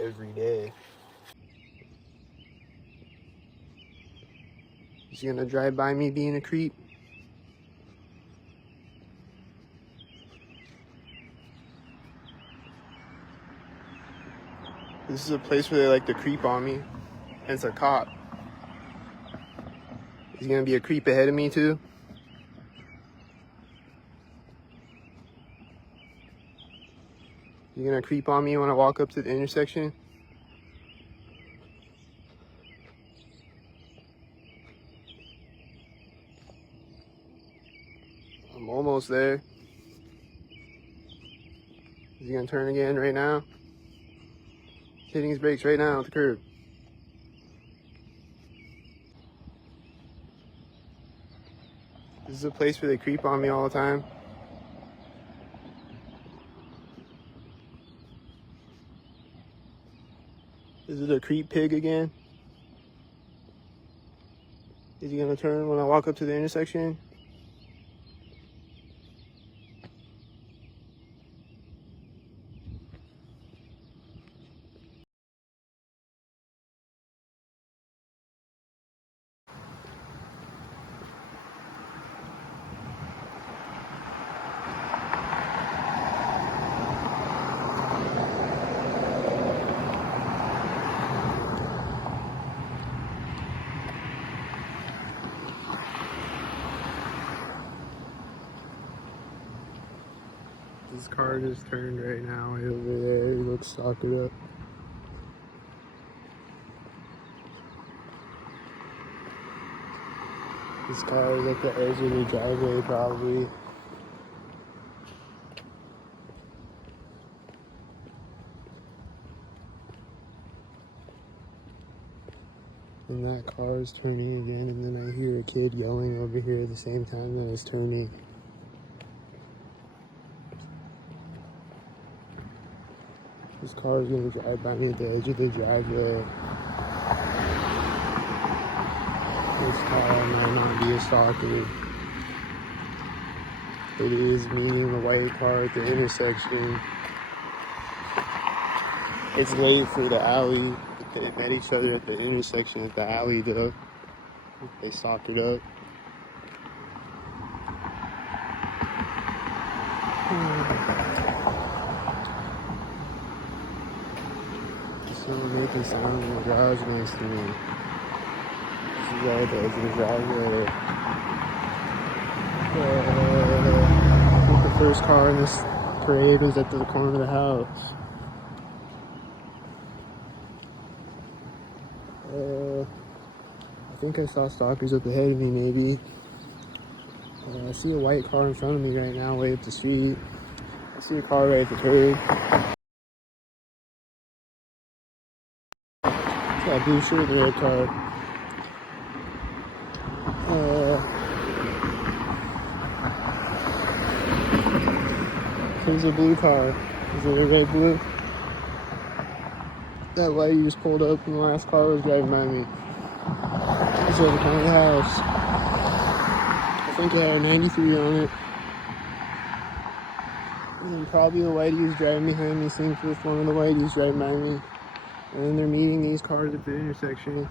every day. He's gonna drive by me being a creep. This is a place where they like to creep on me. And it's a cop. He's gonna be a creep ahead of me too. You're gonna creep on me when I walk up to the intersection? I'm almost there. Is he gonna turn again right now? He's hitting his brakes right now at the curb. This is a place where they creep on me all the time. Is it a creep pig again? Is he gonna turn when I walk up to the intersection? This car just turned right now way over there. He looks stalkered up. This car is at the edge of the driveway probably. And that car is turning again, and then I hear a kid yelling over here at the same time that it's turning. This car is going to drive by me at the edge of the driveway. This car might not be a stalker. It is me in the white car at the intersection. It's late for the alley. They met each other at the intersection at the alley though. They stalkered up. Someone making sound in the garage next to me. This is right at the edge of the driveway. I think the first car in this parade was at the corner of the house. I think I saw stalkers up ahead of me maybe. I see a white car in front of me right now way up the street. I see a car right at the curb. It's got a blue shirt and a red car. There's a blue car. Is it a red blue? That lady just pulled up and the last car was driving by me. It's over front of the house. I think it had a 93 on it. And then probably the whitey was driving behind me, same with one of the whiteys driving by me. And then they're meeting these cars at the intersection.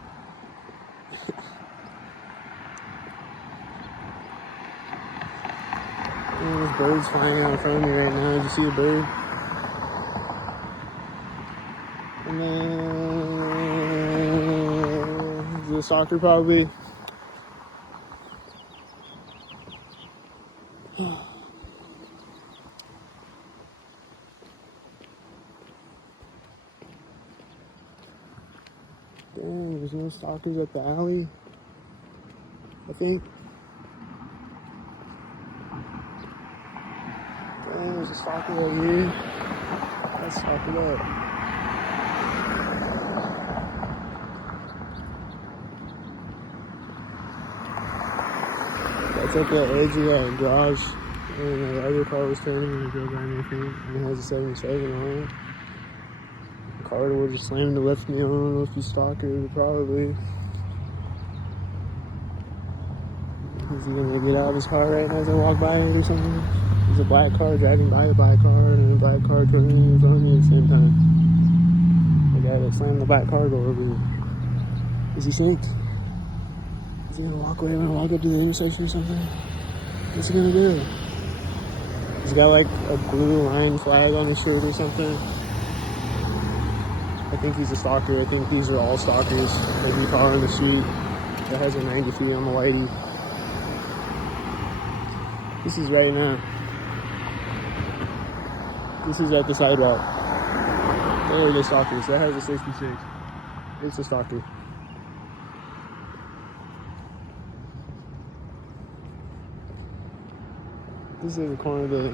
And there's birds flying out in front of me right now. Did you see a bird? And then is it a stalker probably? Dang, there's no stalkers at the alley, I think. Dang, there's a stalker right here. Let's stalk it up. That's at the edge of that garage. And the other car was turning and it drove by me, I think. And it has a 77 on it. The car door just slammed and left me. I don't know if he's stalker, probably. Is he gonna get out of his car right as I walk by it or something? There's a black car driving by a black car and a black car turning in front of me at the same time. Like slam the back car door over here. Is he synced? Is he gonna walk away and walk up to the intersection or something? What's he gonna do? He's got like a blue line flag on his shirt or something. I think he's a stalker. I think these are all stalkers. Every car on the street that has a 90 feet on the whitey. This is right now. This is at the sidewalk. There the stalkers. That has a 66. It's a stalker. This is the corner of the...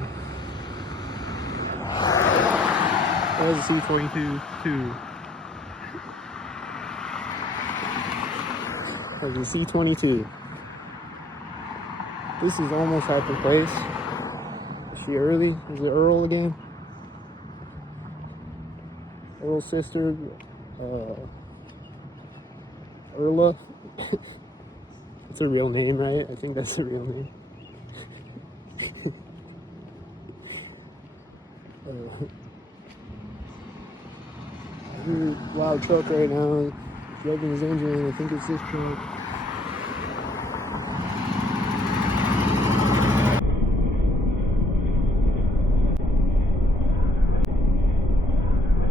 That has a C22 too. There's a C22. This is almost at the place. Is she early? Is it Earl again? Earl's sister, Erla. It's a real name, right? I think that's a real name. Loud truck right now. Revving his engine. I think it's this truck.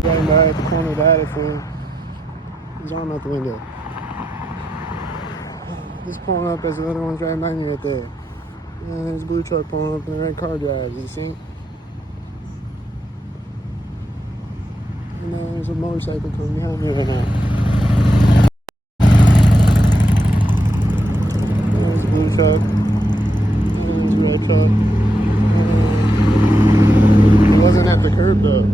Driving by at the corner of that, I think. His arm out the window. He's pulling up as the other one's driving by me right there. And there's a blue truck pulling up in the red car drives. You see? And then there's a motorcycle coming behind me right now. There's a blue truck. And there's a red truck. It wasn't at the curb though.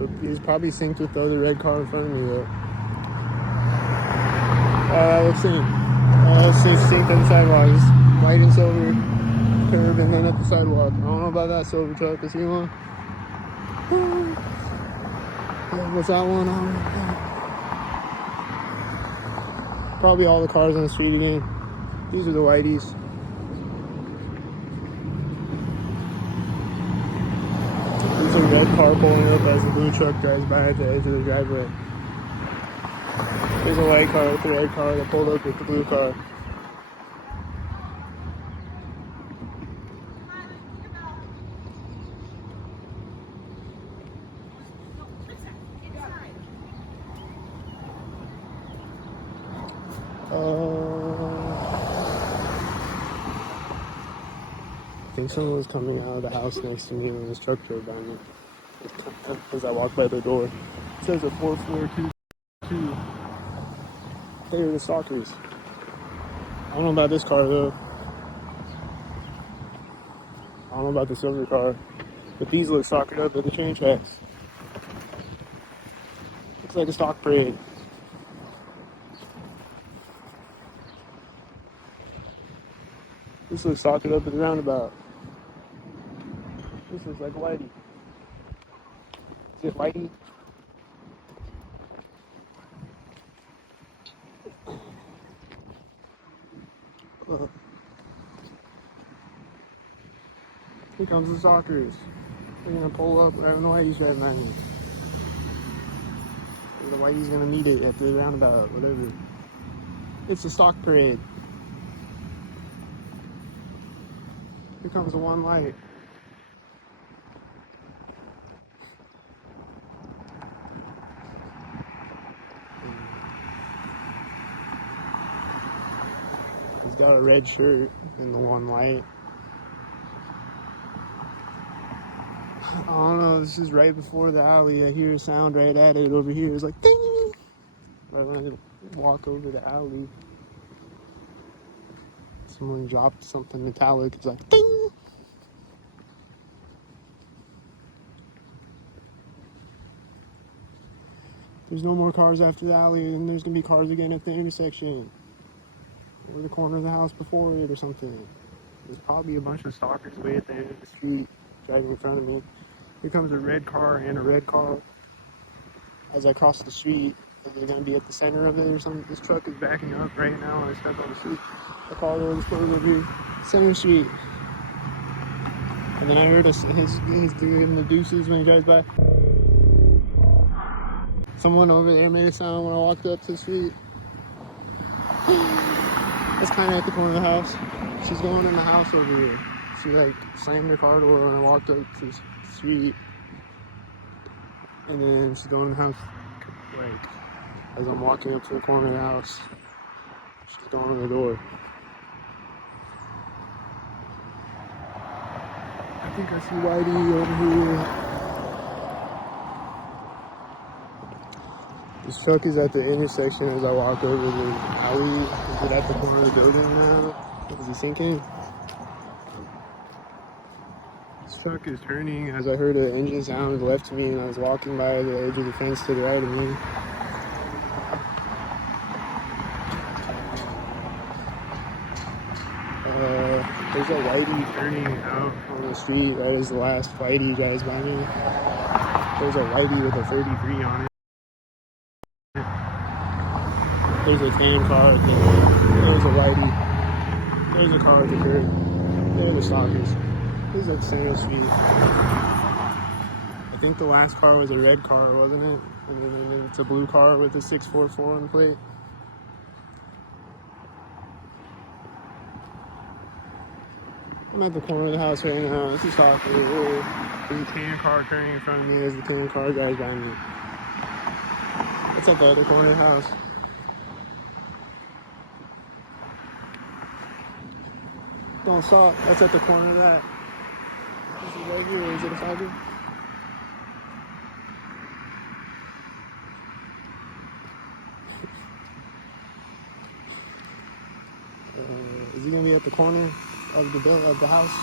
But he's probably synced with the other red car in front of me though. That looks synced. Synced at the sidewalk. It's white and silver curb and then at the sidewalk. I don't know about that silver truck. Is he one? What's that one on? Probably all the cars on the street again. These are the whiteys. There's a red car pulling up as the blue truck drives by at the edge of the driveway. There's a white car with the red car that pulled up with the blue car. I think someone was coming out of the house next to me when this truck drove by me. As I walked by the door. It says a 4422. They were the stalkers. I don't know about this car though. I don't know about the silver car. But these look stalkered up at the train tracks. Looks like a stock parade. This looks stalkered up at the roundabout. This looks like a whitey. Is it whitey? Here comes the stalkers. They're gonna pull up. I don't know why he's driving by me. The whitey's gonna meet it at the roundabout, whatever. It's a stock parade. Here comes the one light. He's got a red shirt and the one light. I don't know, this is right before the alley. I hear a sound right at it over here. It's like ding! Right when I walk over the alley, someone dropped something metallic. It's like ding! There's no more cars after the alley, and there's gonna be cars again at the intersection. Or the corner of the house before it or something. There's probably a bunch of stalkers way at the end of the street driving in front of me. Here comes a red car and a red car. As I cross the street, they're gonna be at the center of it or something. This truck is backing up right now. I step on the street. The car door is closed over here. Center street. And then I heard his giving the deuces when he drives by. Someone over there made a sound when I walked up to the street. That's kind of at the corner of the house. She's going in the house over here. She like slammed her car door when I walked up to the street. And then she's going in the house, like, as I'm walking up to the corner of the house. She's going to the door. I think I see Whitey over here. This truck is at the intersection as I walk over the alley. Is it at the corner of the building now? Is he sinking? This truck is turning as I heard an engine sound left to me and I was walking by the edge of the fence to the right of me. There's a Whitey turning out on the street right as the last Whitey drives by me. There's a Whitey with a 33 on it. There's a tan car at the there's a Whitey. There's a car at the curb. There are the stalkers. This is at the center of the street. I think the last car was a red car, wasn't it? And then it's a blue car with a 644 on the plate. I'm at the corner of the house right now. This is stalker. There's a tan car turning in front of me as the tan car drives by me. That's at the other corner of the house. Don't stop. That's at the corner of that. This is right here. Is it a stalker? Is he gonna be at the corner of the house?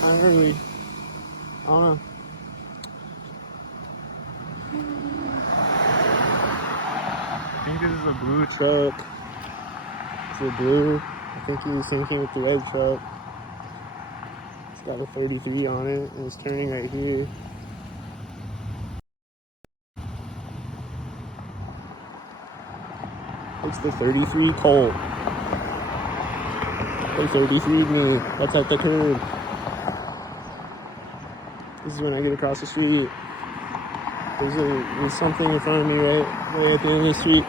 Kind of early. I don't know. I think this is a blue truck. It's a blue. I think he was sinking with the red truck. It's got a 33 on it, and it's turning right here. It's the 33 Colt. They 33'd me. That's at the curb. This is when I get across the street. There's something in front of me right at the end of the street.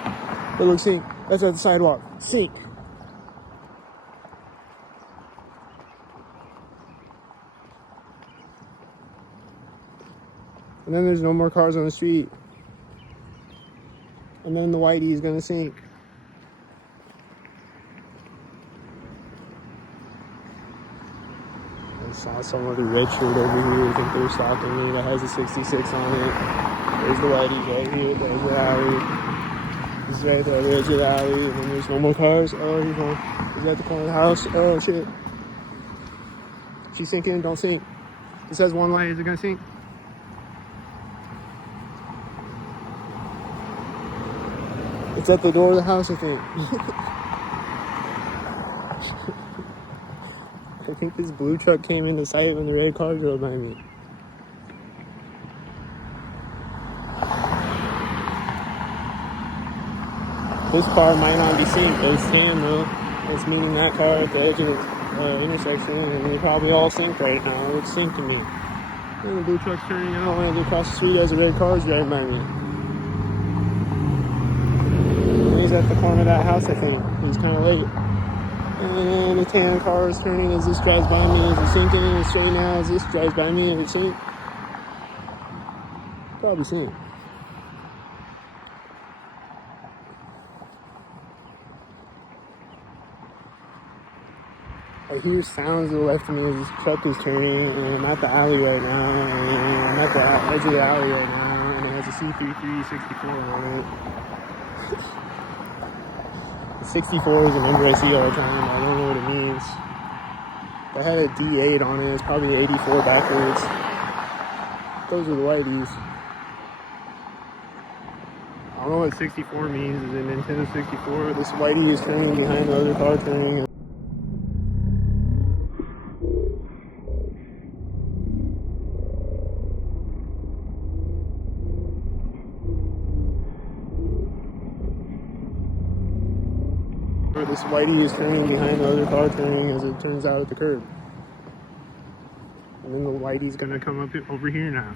But look, sink. That's at the sidewalk. Sink. And then there's no more cars on the street. And then the Whitey is gonna sink. I saw someone with a red shirt over here. I think they're stalking me that has a 66 on it. There's the Whitey's right here. There's the alley. This is right there, the edge of the alley. And then there's no more cars. Oh, he's going. He's at the corner of the house. Oh, shit. She's sinking. Don't sink. This has one light. Is it gonna sink? It's at the door of the house, I think. I think this blue truck came into sight when the red car drove by me. This car might not be synced, but it's tan though. It's meeting that car at the edge of the intersection, and they're probably all synced right now. It looks synced to me. And the blue truck's turning out when I get across the street as the red car's driving by me. He's at the corner of that house, I think. He's kind of late. And the tan car is turning as this drives by me. Is it sinking? It's straight now as this drives by me. Is it sink? Probably sink. I hear sounds to the left of me as this truck is turning, and I'm at the alley right now, and I'm at the edge of the alley right now, and it has a C3364 on it. 64 is a number I see all the time. I don't know what it means. If I had a D8 on it, it's probably 84 backwards. Those are the Whiteys. I don't know what 64 means. Is it Nintendo 64? This Whitey is turning behind the other car turning. This Whitey is turning behind the other car turning as it turns out at the curb. And then the Whitey's gonna come up over here now.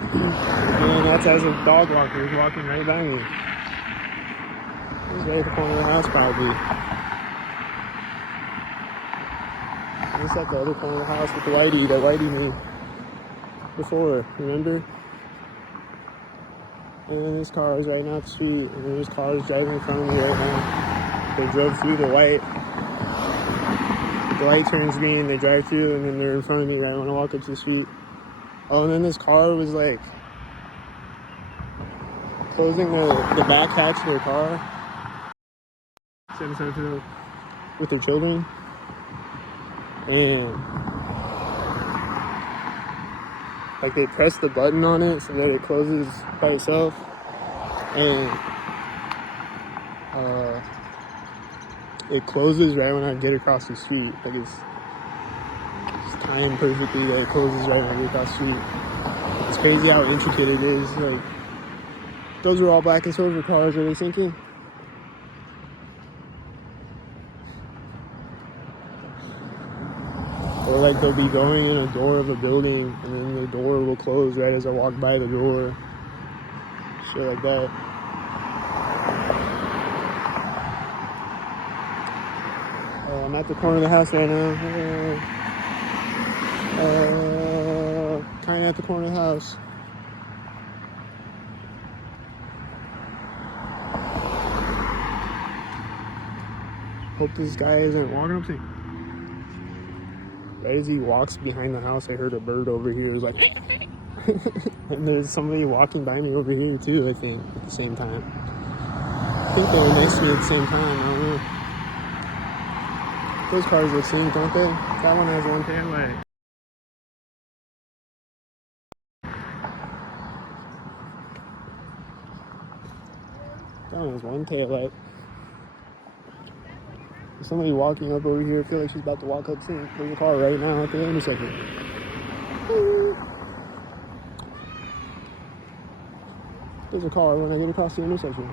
And that's as a dog walker is walking right by me. He's right at the corner of the house, probably. It's at the other corner of the house with the whitey that whitey knew before, remember? And then this car is right now at the street, and there's cars driving in front of me right now. They drove through the light. The light turns green, they drive through, and then they're in front of me right when I walk up to the street. Oh, and then this car was like closing the back hatch of their car with their children. And like they press the button on it so that it closes by itself. And it closes right when I get across the street. Like it's timed perfectly that it closes right when I get across the street. It's crazy how intricate it is. Like those were all black and silver cars, are they thinking? Or like they'll be going in a door of a building and then the door will close right as I walk by the door. Shit like that. I'm at the corner of the house right now. Kind of at the corner of the house. Hope this guy isn't walking up to me. Right as he walks behind the house, I heard a bird over here. It was like, and there's somebody walking by me over here too, I think, at the same time. I think they were next to me at the same time, I don't know. Those cars look synced, don't they? That one has one tail light. That one has one tail light. There's somebody walking up over here. I feel like she's about to walk up soon. There's a car right now at the intersection. There's a car when I get across the intersection.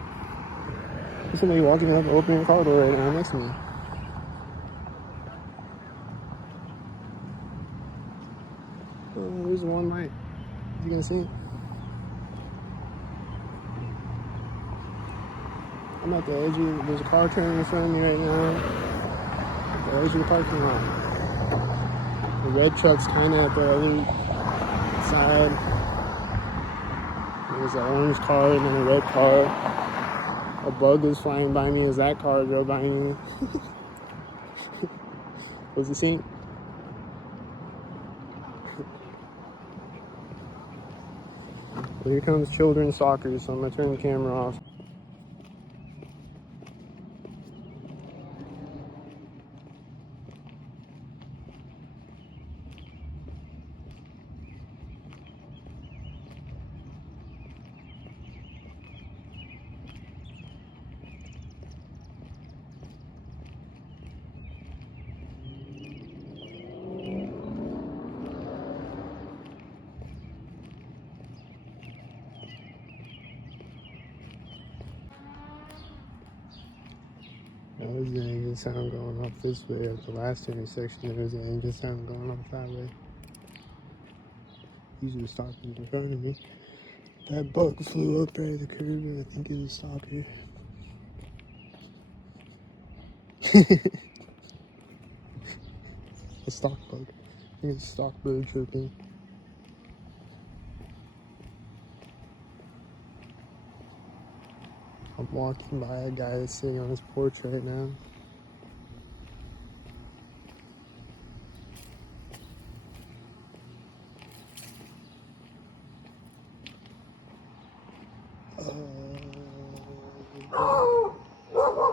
There's somebody walking up, opening a car door right now next to me. There's one light. You gonna see it? I'm at the edge of, there's a car turning in front of me right now. At the edge of the parking lot. The red truck's kinda at the other side. There's an orange car and then a red car. A bug was flying by me as that car drove by me. Was it seen? Well, here comes children's soccer, so I'm gonna turn the camera off. That was the engine sound going off this way. At the last intersection, there was an engine sound going off that way. These were stopping in front of me. That bug flew up right at the curb, and I think it was a stalker. A stock bug. I think it's a stock bird chirping. I'm walking by a guy that's sitting on his porch right now.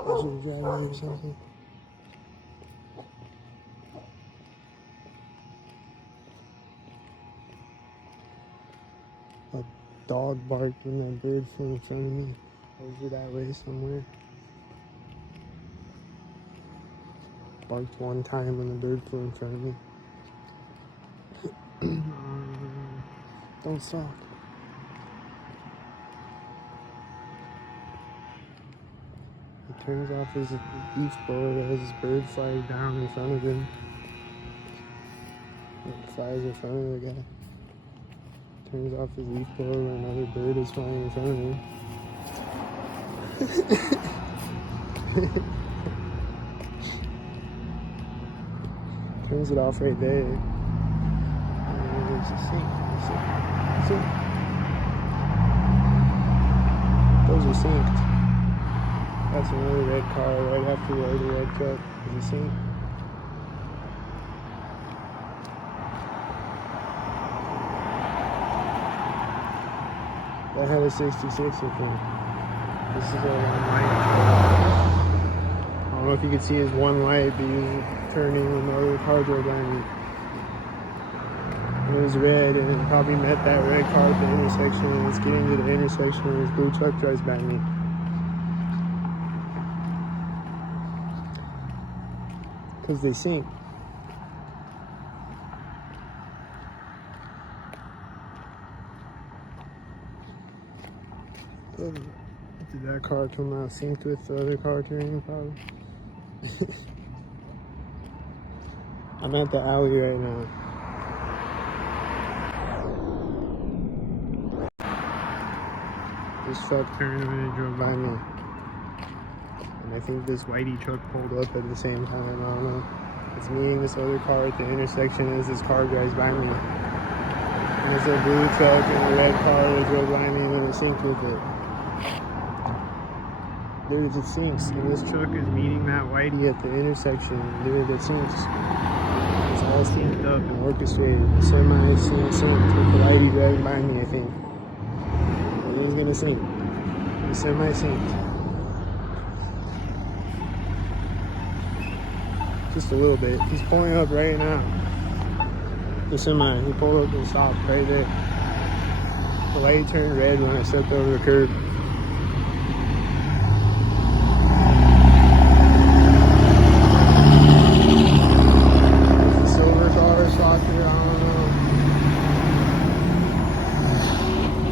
Was he driving or something? A dog barked when that bird flew in front of me. Over that way somewhere. Barked one time when the bird flew in front of me. Don't stop. He turns off his beach blower as his bird flies down in front of him. It flies in front of the guy. turns off his leaf blower when another bird is flying in front of him. Turns it off right there. And there's a sink. Those are synced. That's another red car right after the other red truck. Is a sink. That had a 66 in front. This is a one light. I don't know if you can see his one light, but he was turning when the other car drove by me. It was red, and it probably met that red car at the intersection, and it's getting to the intersection, and his blue truck drives by me. Because they sync. Did that car come out synced with the other car turning? Probably. I'm at the alley right now. This truck turned when it drove by me. And I think this whitey truck pulled up at the same time. I don't know. It's meeting this other car at the intersection as this car drives by me. And it's a blue truck and a red car that drove by me and it synced with it. There's it syncs, and this truck is meeting that whitey at the intersection. There's it syncs. It's all synced up and orchestrated. Semi-synced with the whitey driving by me, I think. And he's gonna sync. It's semi-synced. Just a little bit. He's pulling up right now. The semi. He pulled up and stopped right there. The light turned red when I stepped over the curb.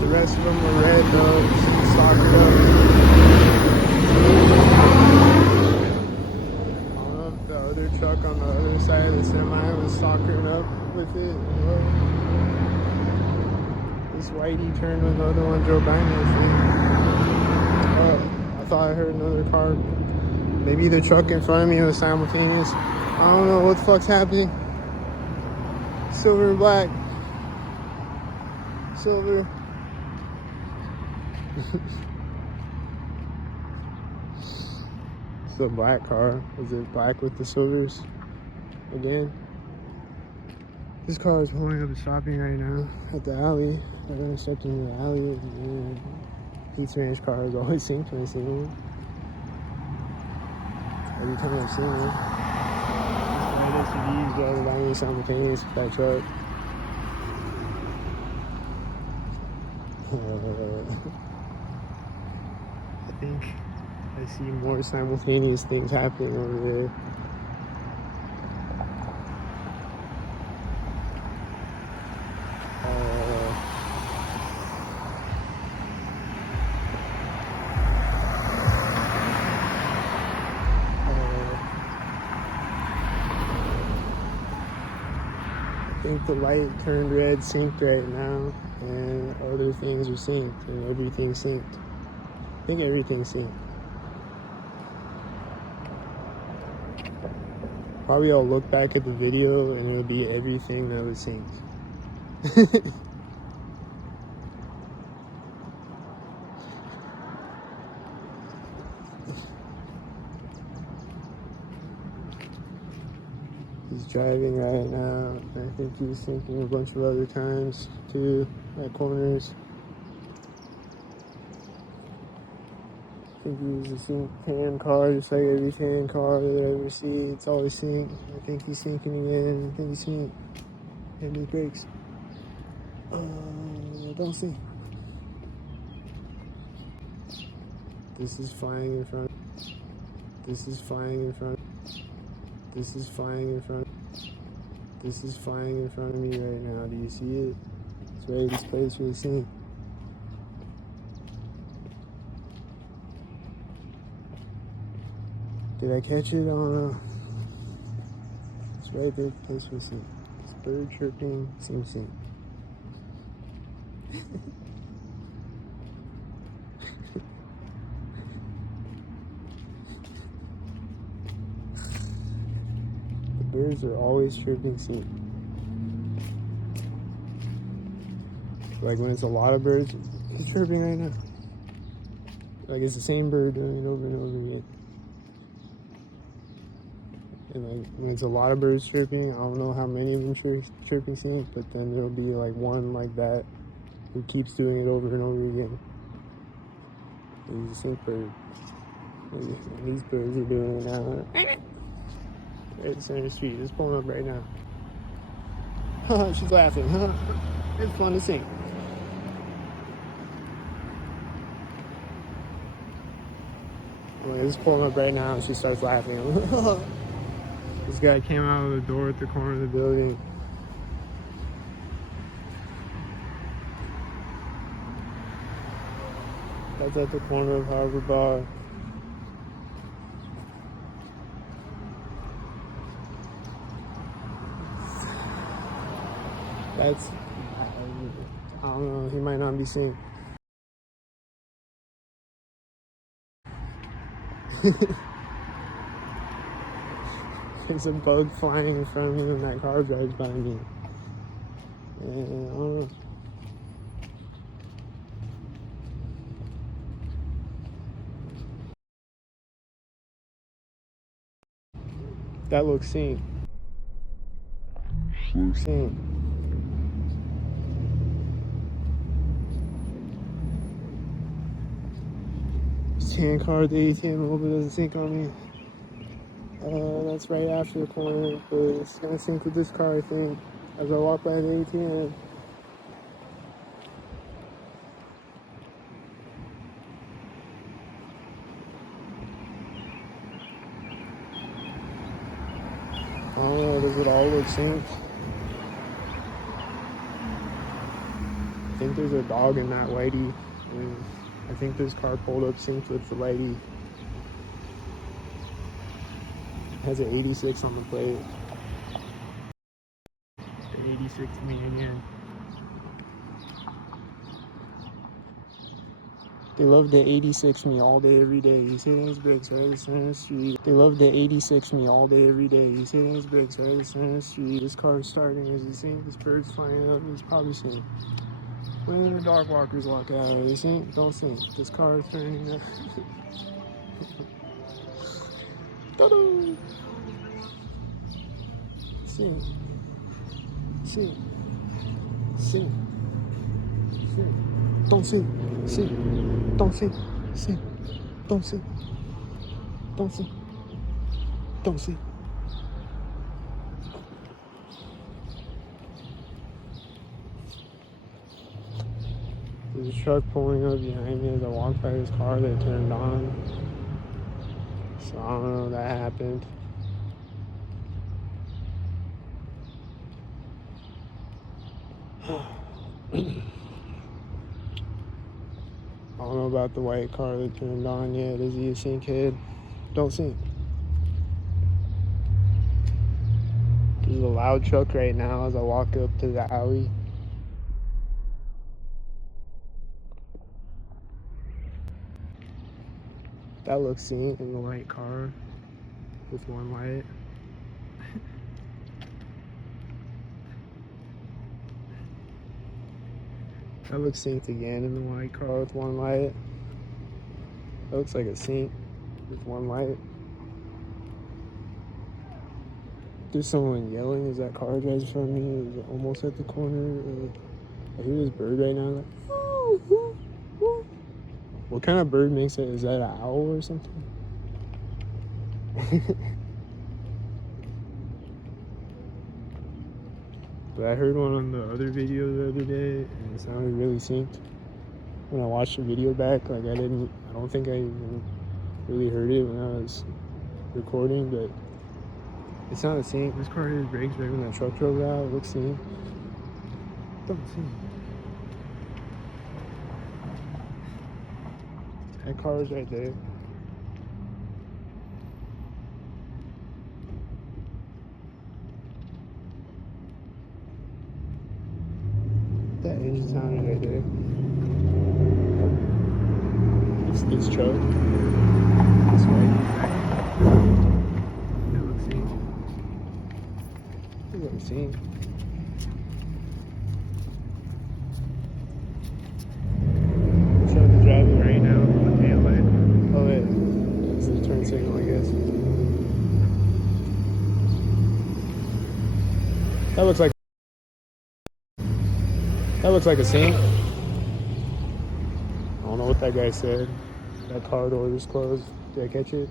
The rest of them were red though, sockered up. I don't know if the other truck on the other side of the semi was sockering up with it. This whitey turned when the other one drove by me, I think. I thought I heard another car. Maybe the truck in front of me was simultaneous. I don't know what the fuck's happening. Silver and black. Silver. It's a black car. Is it black with the silvers? Again. This car is pulling up and stopping right now at the alley. I'm intercepting the alley. And Pete's Ranch car is always synced when I see one. Every time I've seen one. This SUV is driving by me simultaneous with that truck. I think I see more simultaneous things happening over there. I think the light turned red synced right now, and other things are synced, and everything's synced. I think everything's synced. Probably I'll look back at the video and it'll be everything that was synced. He's driving right now. I think he's syncing a bunch of other times too, at corners. I think he was a sync tan car, just like every tan car that I ever see. It's always synced. I think he's syncing again. I think he's synced. And his brakes. I don't see. This is flying in front. This is flying in front. This is flying in front. This is flying in front of me right now. Do you see it? It's right at this place for the scene. Did I catch it? I don't know. It's right there at the place for the scene. This bird chirping, sing. The birds are always chirping soon. Like when it's a lot of birds, he's chirping right now. Like it's the same bird doing it over and over again. And like when it's a lot of birds chirping, I don't know how many of them chirping sync, but then there'll be like one like that who keeps doing it over and over again. He's a sync bird. And these birds are doing it now. Right at Center Street. It's pulling up right now. She's laughing. It's fun to sing. It's pulling up right now and she starts laughing. This guy came out of the door at the corner of the building. That's at the corner of Harbor Bar. That's, I don't know, he might not be seen. There's a bug flying in front of me when that car drives by me. And I don't know. That looks seen. Seen. Tan car, the ATM mobile doesn't sync on me. That's right after the corner, but it's gonna sync with this car, I think, as I walk by the ATM. I don't know, does it all look synced? I think there's a dog in that whitey, and I think this car pulled up synced with the whitey. It has an 86 on the plate. The 86 Manion. They love the 86 me all day, every day. You see those bricks right at the center of the street. They love the 86 me all day, every day. You see those bricks right at the center of the street. This car is starting. As you see, this bird's flying up. He's probably seen. When the dog walkers walk out, you see? Don't sing. This car is turning up. Ta-da! Sing. Sing. Sing. Sing. Don't sing. Sing. Don't sing. Sing. Don't sing. Don't sing. Don't sing. There's a truck pulling up behind me as I walk by this car that turned on. So I don't know if that happened. I don't know about the white car that turned on yet. Is he a sync head? Don't sing. There's a loud truck right now as I walk up to the alley. That looks seen in the white car with one light. That looks synced again in the white car with one light. That looks like a sync with one light. There's someone yelling as that car drives in front of me. It's almost at the corner. I hear this bird right now. Like, woo, woo, woo. What kind of bird makes it? Is that an owl or something? But I heard one on the other video the other day, and it sounded really synced. When I watched the video back, like I don't think I even really heard it when I was recording, but it sounded synced. This car hit brakes right when that truck drove out. It looks synced. Don't sing. That car is right there. That engine sounded right there. It's this truck. This white back. That looks seen. That looks seen. So the driving right now on the tail light. Oh wait, that's the turn signal, I guess. That looks like a sink. I don't know what that guy said. That car door is closed. Did I catch it?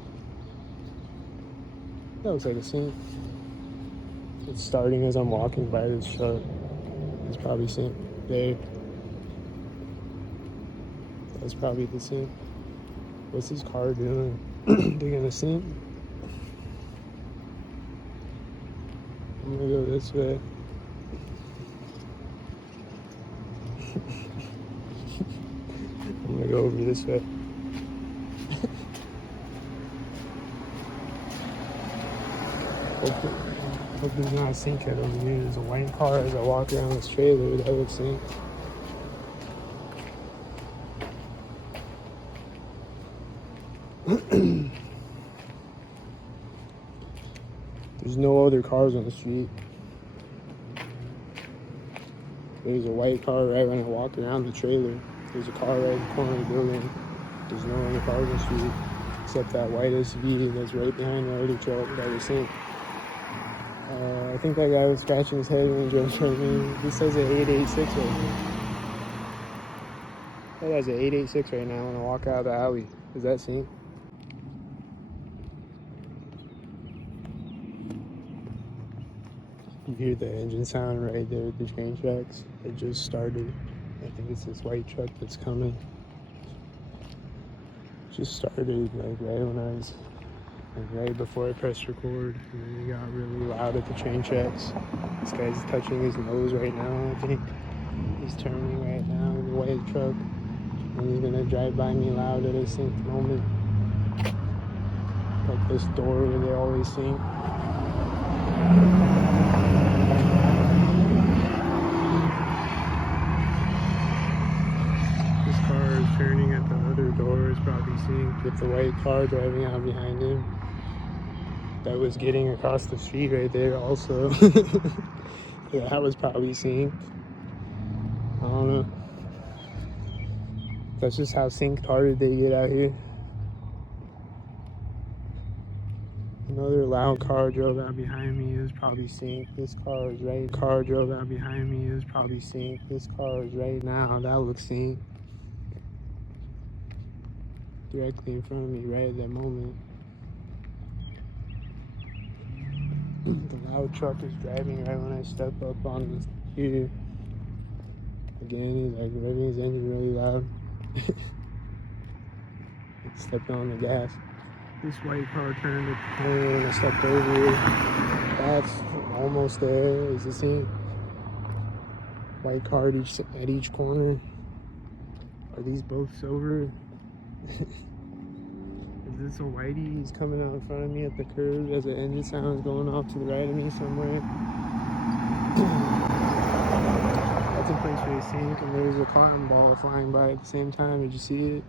That looks like a sink. It's starting as I'm walking by this truck. It's probably sink there. That's probably the sink. What's this car doing? They're gonna sink? I'm gonna go this way. I'm gonna go over this way. Hope there's not a sink head over here. There's a white car as I walk around this trailer that would sink. There's no other cars on the street. There's a white car right when I walk around the trailer. There's a car right in the corner of the building. There's no other cars on the street except that white SUV that's right behind the other truck that was sink. I think that guy was scratching his head when he drove right me. This says an 886 right now. That has an 886 right now when I walk out of the alley. Is that sink? You hear the engine sound right there at the train tracks. It just started. I think it's this white truck that's coming. Just started like right when I was right before I pressed record, and then it got really loud at the train tracks. This guy's touching his nose right now, I think. He's turning right now in the white truck, and he's gonna drive by me loud at a sync moment. Like this door where they always sing. This car is turning at the other door, is probably synced with the white car driving out behind him. That was getting across the street right there also. Yeah, that was probably synced. I don't know. That's just how synced hearted they get out here. Another loud car drove out behind me. It was probably synced. This car is right. Car drove out behind me. It was probably synced. This car is right now. That looks synced. Directly in front of me right at that moment. The loud truck is driving right when I step up on this here. Again, he's like revving his engine really loud. Stepped on the gas. This white car turned at the corner when I stepped over it. That's almost there. Is the same white car at each corner. Are these both silver? Is this a whitey? He's coming out in front of me at the curb as the engine sound is going off to the right of me somewhere. That's a place where you sink, and there's a cotton ball flying by at the same time. Did you see it?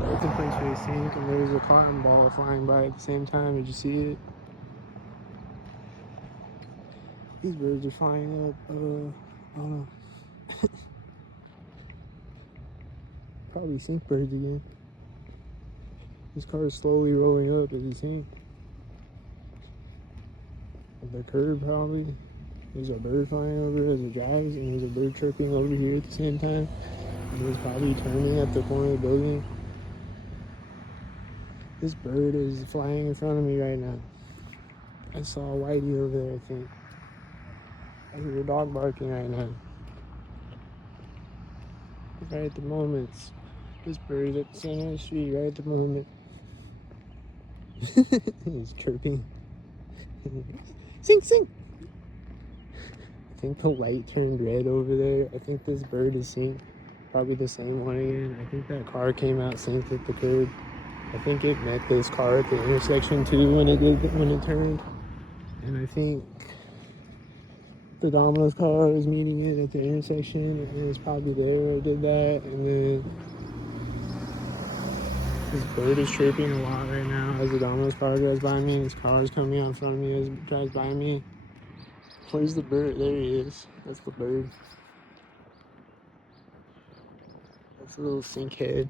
That's a place where you sink, and there's a cotton ball flying by at the same time. Did you see it? These birds are flying up. I don't know. Probably sink birds again. This car is slowly rolling up, as you see. At the curb, probably. There's a bird flying over as it drives, and there's a bird chirping over here at the same time. And it's probably turning at the corner of the building. This bird is flying in front of me right now. I saw a whitey over there, I think. I hear a dog barking right now. Right at the moment. This bird is at the center of the street right at the moment. He's chirping. Sing, sing! I think the light turned red over there. I think this bird is synced. Probably the same one again. I think that car came out synced at the curb. I think it met this car at the intersection too when it turned. And I think the Domino's car was meeting it at the intersection, and it's probably there where it did that. And then this bird is chirping a lot right now as the Domino's car goes by me. His car is coming out in front of me as it drives by me. Where's the bird? There he is. That's the bird. That's a little sinkhead.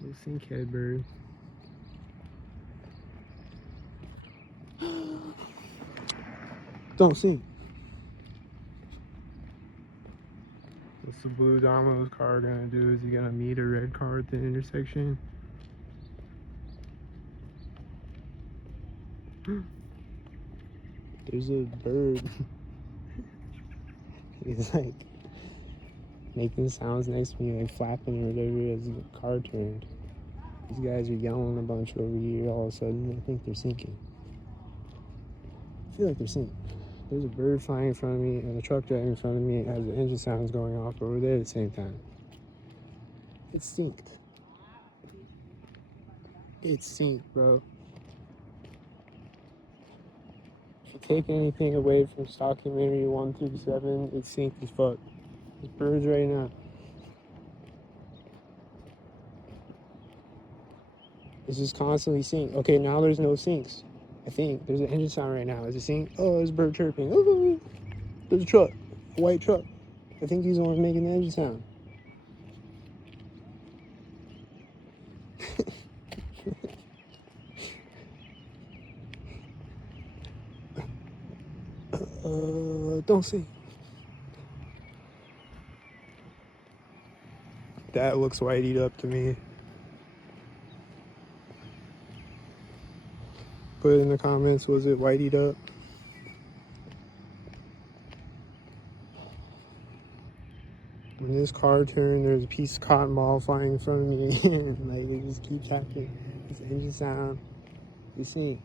Little sinkhead bird. Don't sink. What's the blue Domino's car gonna do? Is he gonna meet a red car at the intersection? There's a bird. He's like making sounds next to me, like flapping or whatever as the car turned. These guys are yelling a bunch over here all of a sudden. I think they're sinking. I feel like they're sinking. There's a bird flying in front of me and a truck driving in front of me as the engine sounds going off over there at the same time. It's synced. It's synced, bro. If you take anything away from STALKUMEN7ARY 1 through 7, it's synced as fuck. There's birds right now. It's just constantly synced. Okay, now there's no syncs. I think there's an engine sound right now. Is it sync? Oh, there's a bird chirping. Oh, there's a truck, a white truck. I think he's the one making the engine sound. Don't see. That looks whiteyed up to me. Put in the comments, was it whiteyed up? When this car turned, there's a piece of cotton ball flying in front of me again. Like, it just keeps happening. This engine sound. You're seeing.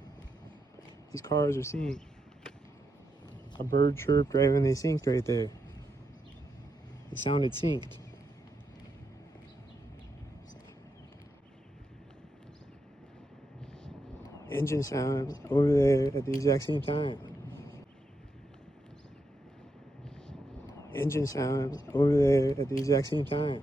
These cars are seeing. A bird chirped right when they synced right there. It sounded synced. Engine sound over there at the exact same time. Engine sound over there at the exact same time.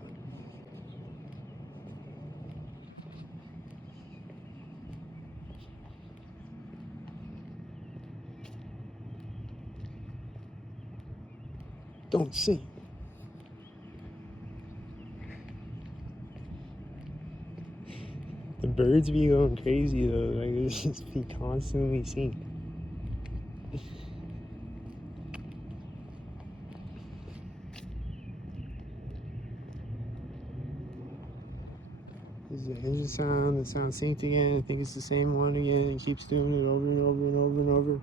Don't sink. The birds be going crazy though, like it just be constantly synced. This is the engine sound, the sound synced again. I think it's the same one again. It keeps doing it over and over and over and over.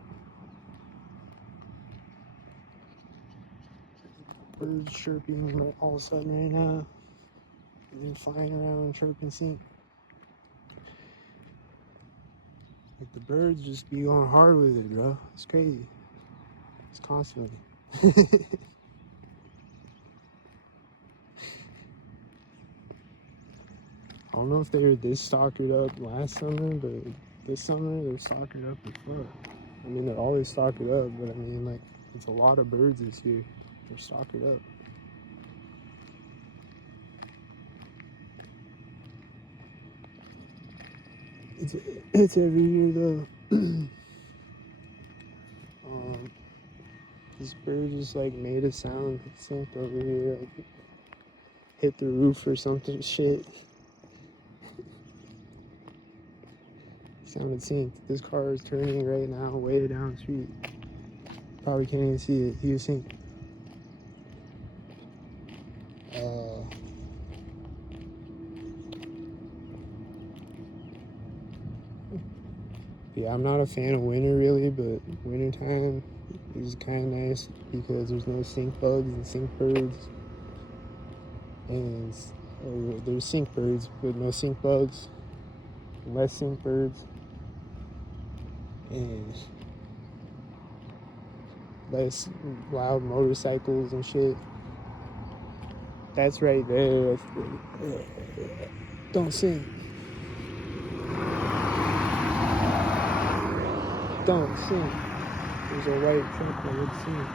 Birds chirping all of a sudden right now. And then flying around and chirping sync. Like the birds just be going hard with it, bro. It's crazy. It's constantly. I don't know if they were this stalkered up last summer, but this summer they're stalkered up as fuck. I mean, they're always stalkered up, but I mean, like, it's a lot of birds this year. They're stalkered up. It's every year though. This bird just like made a sound, synced over here, like hit the roof or something shit. Sounded synced. This car is turning right now way down the street. Probably can't even see it. He was synced. Yeah, I'm not a fan of winter really, but wintertime is kind of nice because there's no stink bugs and stink birds. And there's stink birds, but no stink bugs. Less stink birds. And less loud motorcycles and shit. That's right there. Don't sing. Don't sing. There's a white truck that would sing.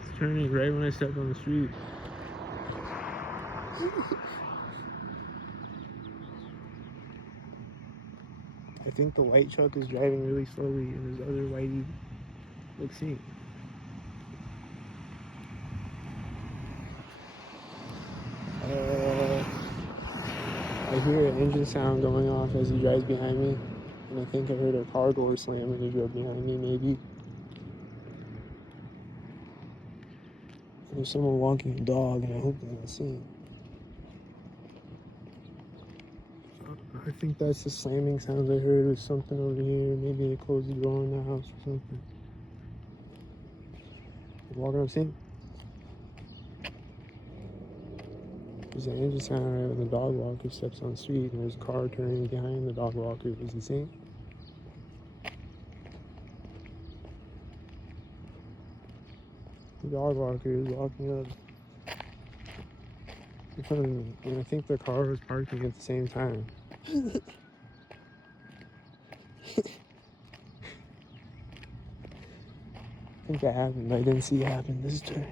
It's turning right when I step on the street. I think the white truck is driving really slowly and this other whitey looks sing. I hear an engine sound going off as he drives behind me, and I think I heard a car door slam when he drove behind me, maybe. There's someone walking a dog, and I hope they don't see him. I think that's the slamming sounds I heard with something over here. Maybe they closed the door in the house or something. Walking up, seeing? There's an engine sound right when the dog walker steps on the street, and there's a car turning behind the dog walker. Is he seeing? The dog walker is walking up in front of me, and I think their car was parking at the same time. I think that happened, but I didn't see it happen this turn.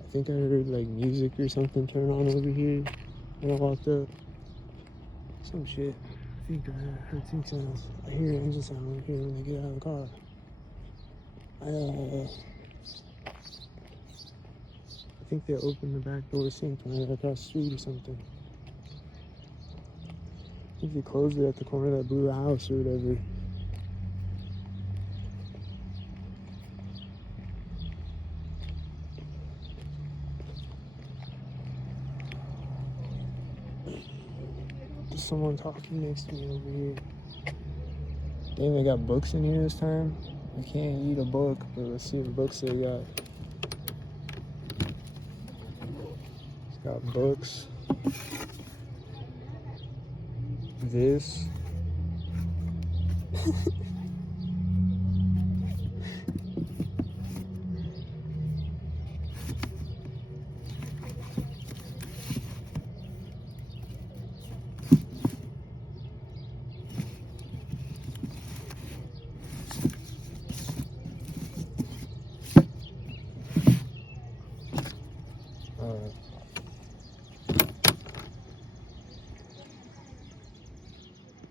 I think I heard like music or something turn on over here when I walked up. Some shit. I think I heard sync sounds. I hear an engine sound over here when they get out of the car. I think they opened the back door sink when I got across the street or something. I think they closed it at the corner of that blue house or whatever. There's someone talking next to me over here. Dang, they got books in here this time. I can't eat a book, but let's see what books they got. It's got books. This.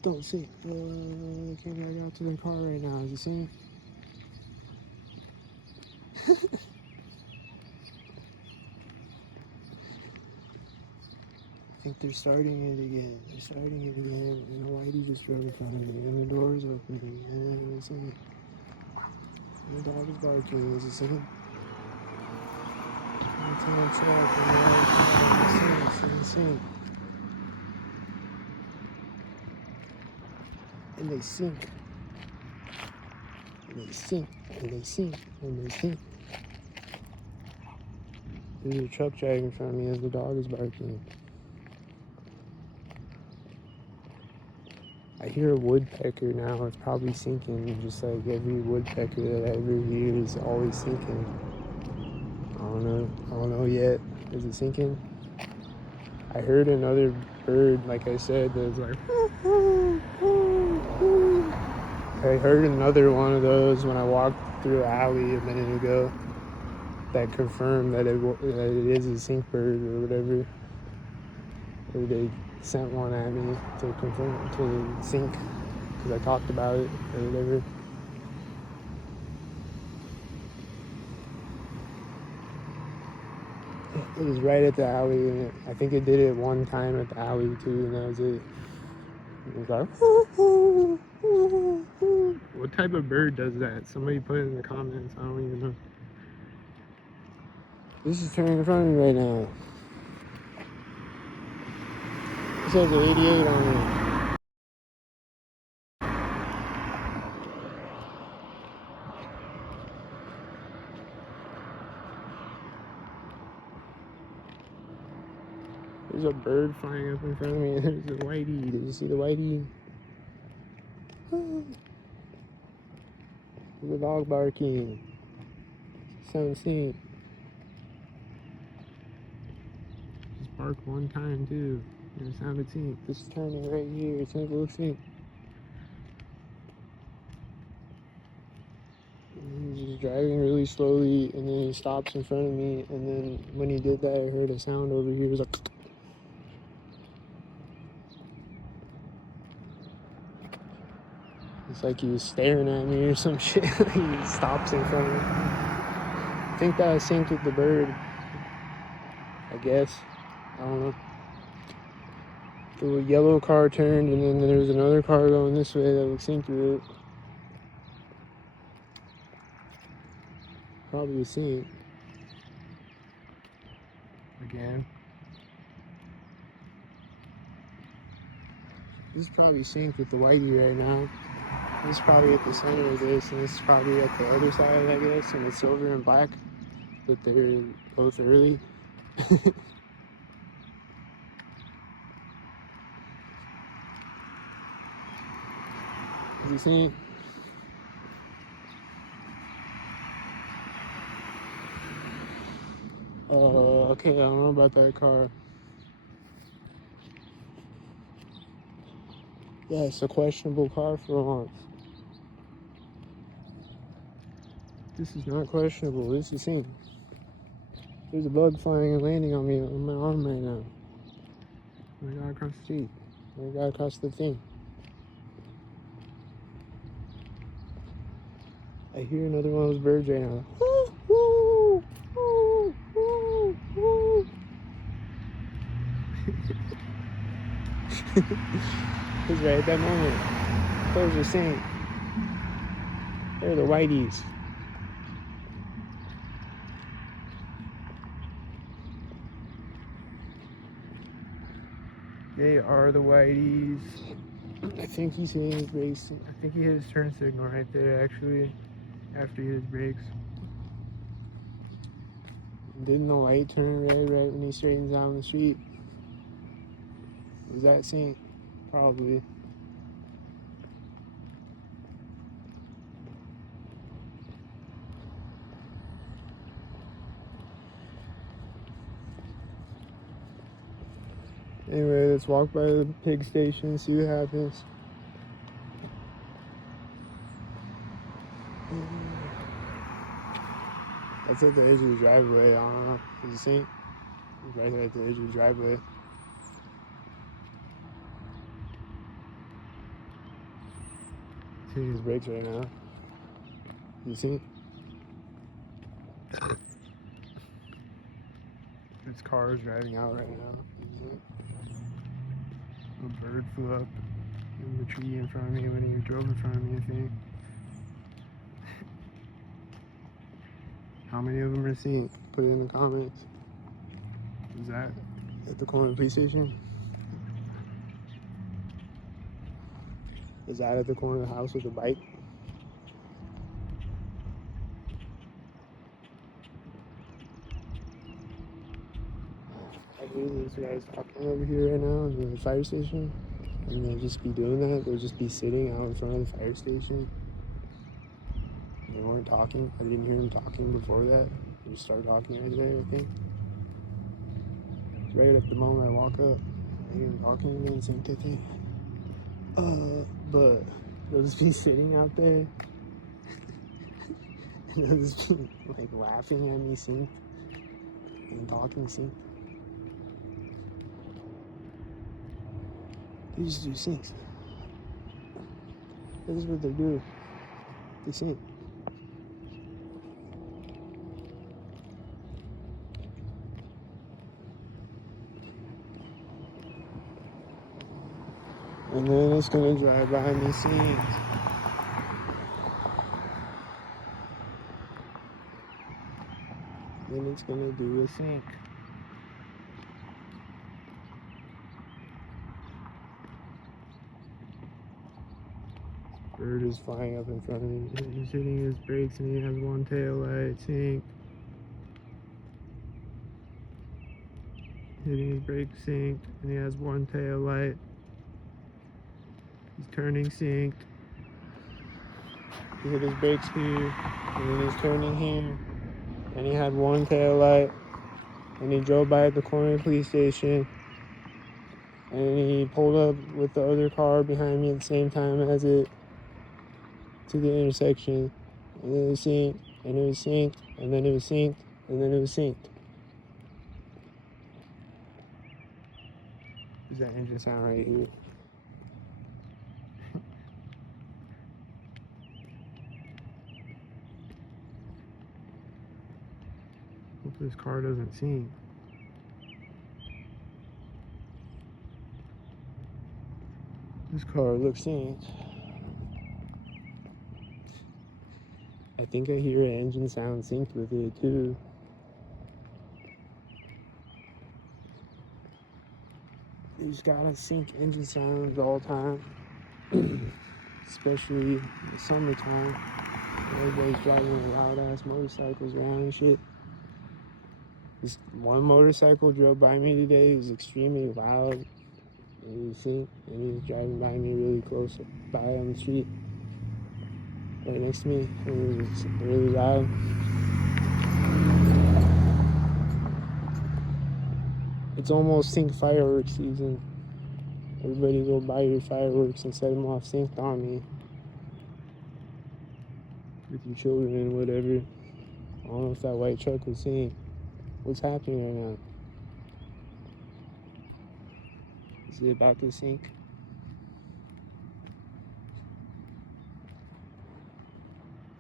Don't see. I can't get out to the car right now. Is you seeing? I think they're starting it again. They're starting it again. And Whitey just drove in front of me. And the door is opening. And it's in. And the dog is barking. Is it singing? It's on its and sing. And they sing. And they sing. And they sing. And they sing. There's a truck driving in front of me as the dog is barking. I hear a woodpecker now. It's probably sinking, just like every woodpecker that I ever hear is always sinking. I don't know yet. Is it sinking? I heard another bird, like I said, that was like. I heard another one of those when I walked through the alley a minute ago. That confirmed that it is a sink bird or whatever. Or they sent one at me to confirm, to sink, because I talked about it or whatever. It was right at the alley, and I think it did it one time at the alley too, and that was it. It was like, what type of bird does that? Somebody put it in the comments. I don't even know. This is turning in front of me right now. This has an 88 on it. There's a bird flying up in front of me. There's a whitey. Did you see the whitey? There's a dog barking. 17. Just bark one time too. And the sound of sink. This is turning right here. It's like a little sink. He's just driving really slowly, and then he stops in front of me, and then when he did that, I heard a sound over here. It was like... It's like he was staring at me or some shit. He stops in front of me. I think that I synced with the bird. I guess. I don't know. The little yellow car turned, and then there was another car going this way that would sync through it. Probably a sync. Again. This is probably synced with the whitey right now. This is probably at the center of this, and this is probably at the other side, I guess, and it's silver and black, but they're both early. Is he seeing? Okay, I don't know about that car. Yeah, it's a questionable car for once. This is not questionable. This is synced. There's a bug flying and landing on me on my arm right now. I got across the street. I got across the thing. I hear another one of those birds right now. Woo, woo, woo, woo, woo. It's right at that moment. Those are synced. They're the whiteys. They are the whiteys. I think he's hitting his brakes. I think he hit his turn signal right there, actually, after he hit his brakes. Didn't the light turn red right when he straightens down the street? Was that sync? Probably. Anyway, let's walk by the pig station and see what happens. That's at the edge of the driveway. I don't know. Did you see it? It's right there at the edge of the driveway. See his brakes right now. You see? This car is driving out right now. A bird flew up in the tree in front of me when he drove in front of me, I think. How many of them are seen? Put it in the comments. Is that at the corner of the police station? Is that at the corner of the house with the bike? I hear these guys talking over here right now in the fire station. And they'll just be doing that. They'll just be sitting out in front of the fire station. They weren't talking. I didn't hear them talking before that. They just started talking right there, I think. It's right at the moment I walk up. I hear them talking again, same thing. But they'll just be sitting out there. And they'll just be like laughing at me, synced, and talking synced. They just do syncs. This is what they do. They sync. And then it's gonna drive by me syncs. Then it's gonna do a sync. Bird is flying up in front of me. He's hitting his brakes and he has one tail light synced. Hitting his brakes synced and he has one tail light. He's turning synced. He hit his brakes here and then he's turning here. And he had one tail light. And he drove by at the corner of the police station. And he pulled up with the other car behind me at the same time as it to the intersection. And then it was synced, and it was synced, and then it was synced, and then it was synced. There's that engine sound right here. Hope this car doesn't sync. This car looks synced. I think I hear an engine sound synced with it too. You just gotta sync engine sounds all the time, especially in the summertime. Everybody's driving loud ass motorcycles around and shit. This one motorcycle drove by me today. It was extremely loud. And he was driving by me really close by on the street, right next to me. And it was really loud. It's almost sync fireworks season. Everybody go buy your fireworks and set them off synced on me. With your children and whatever. I don't know if that white truck was synced. What's happening right now? Is it about to sync?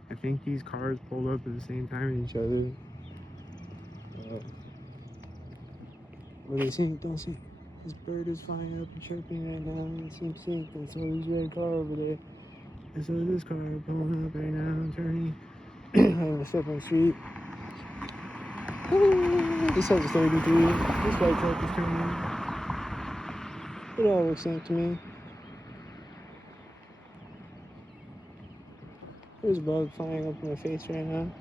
I think these cars pulled up at the same time as each other. When they sync, don't sync. This bird is flying up and chirping right now. Sync, sync. And so this red car over there. And so this car pulling up right now, turning on the second street. This has a 33. This white truck is turning. It all looks synced to me. There's a bug flying up in my face right now.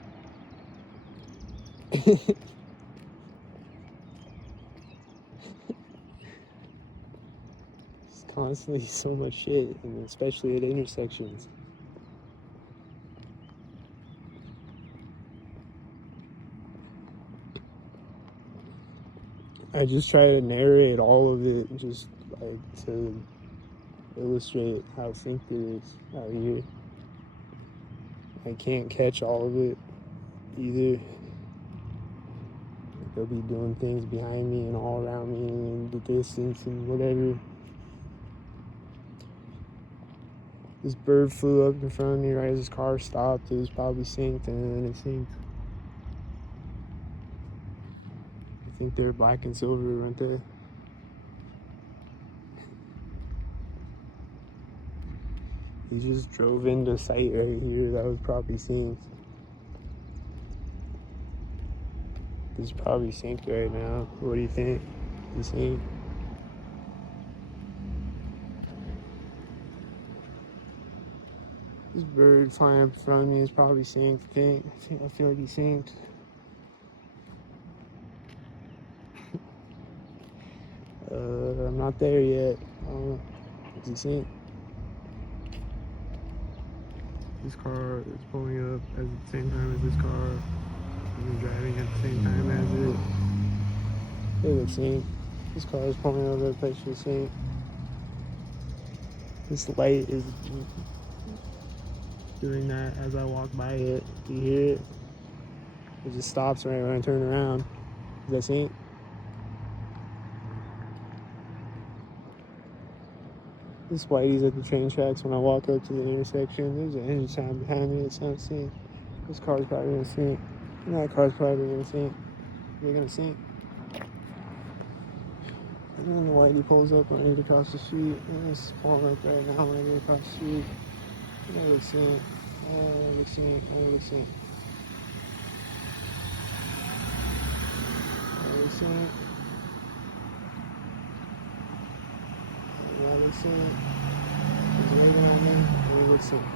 It's constantly so much shit, and especially at intersections. I just try to narrate all of it, just like to illustrate how synced it is out here. I can't catch all of it either. They'll be doing things behind me and all around me and in the distance and whatever. This bird flew up in front of me right as his car stopped. It was probably synced, and then it synced. I think they're black and silver, aren't they? He just drove into sight right here. That was probably synced. This is probably synced right now. What do you think? You synced? This bird flying up in front of me is probably synced. I feel like he's synced. I'm not there yet. Is he synced? This car is pulling up at the same time as this car. I'm driving at the same time as it. It looks synced. This car is pulling over at a place to sync. This light is doing that as I walk by it. Do you hear it? It just stops right when I turn around. Is that sync? This whitey's at the train tracks when I walk up to the intersection. There's an engine sound behind me. It sounds synced. This car's probably gonna sync. And that car's probably gonna sync. They're gonna sync. And then the whitey pulls up when I get across the street. And it's pulling up right now when I get across the street. And that looks synced. That looks synced. That looks synced. That looks synced. That looks synced. He's waving at me. And it looks synced.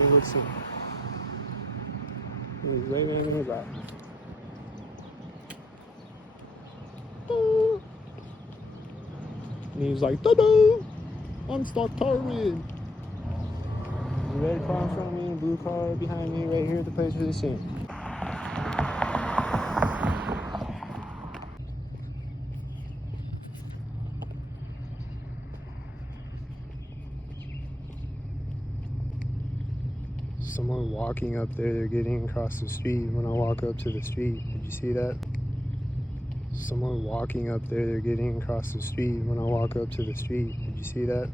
It looks synced. He's waving at me back. And he was like, "Ta-da! I'm stuck targeted." The red car in front of me, blue car behind me right here at the place where they sink. Someone walking up there, they're getting across the street when I walk up to the street. Did you see that? Someone walking up there, they're getting across the street when I walk up to the street. Did you see that?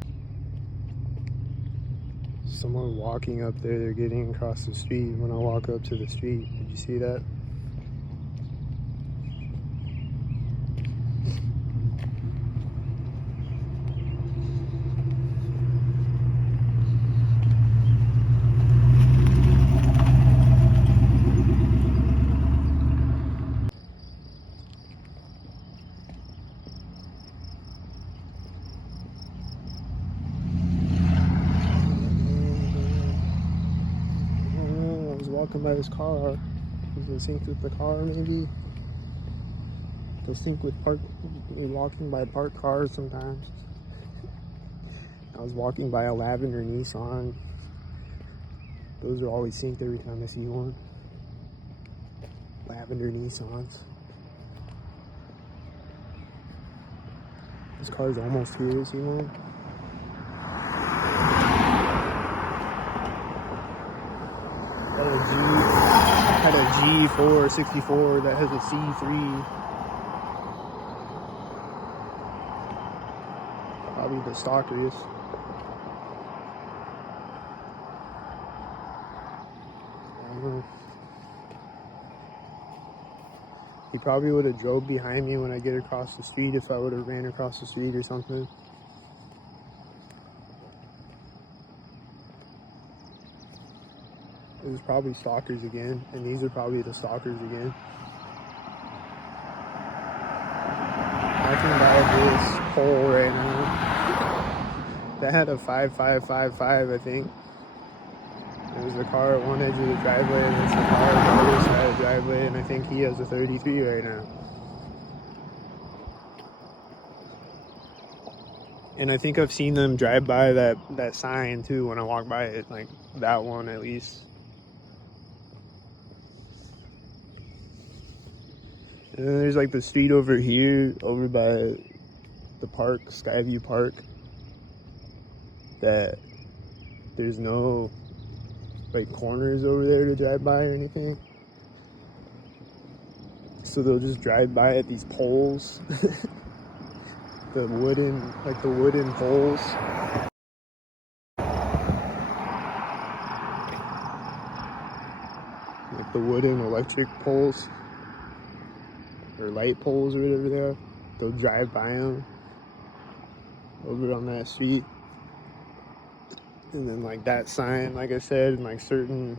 Someone walking up there, they're getting across the street when I walk up to the street. Did you see that? I was walking by this car. Was it synced with the car maybe? They'll sync with you're walking by parked cars sometimes. I was walking by a lavender Nissan. Those are always synced every time I see one. Lavender Nissans. This car's almost here, see one? Had a G4 64 that has a C3. Probably the stockers. He probably would have drove behind me when I get across the street if I would have ran across the street or something. It was probably stalkers again, and these are probably the stalkers again. Walking by this pole right now. That had a 5555, I think. There was a car at one edge of the driveway, and there's a car on the other side of the driveway, and I think he has a 33 right now. And I think I've seen them drive by that sign too when I walk by it, like that one at least. And then there's like the street over here, over by the park, Skyview Park, that there's no like corners over there to drive by or anything. So they'll just drive by at these poles. the wooden poles. Like the wooden electric poles. Or light poles or whatever they are. They'll drive by them over on that street. And then like that sign, like I said, and like certain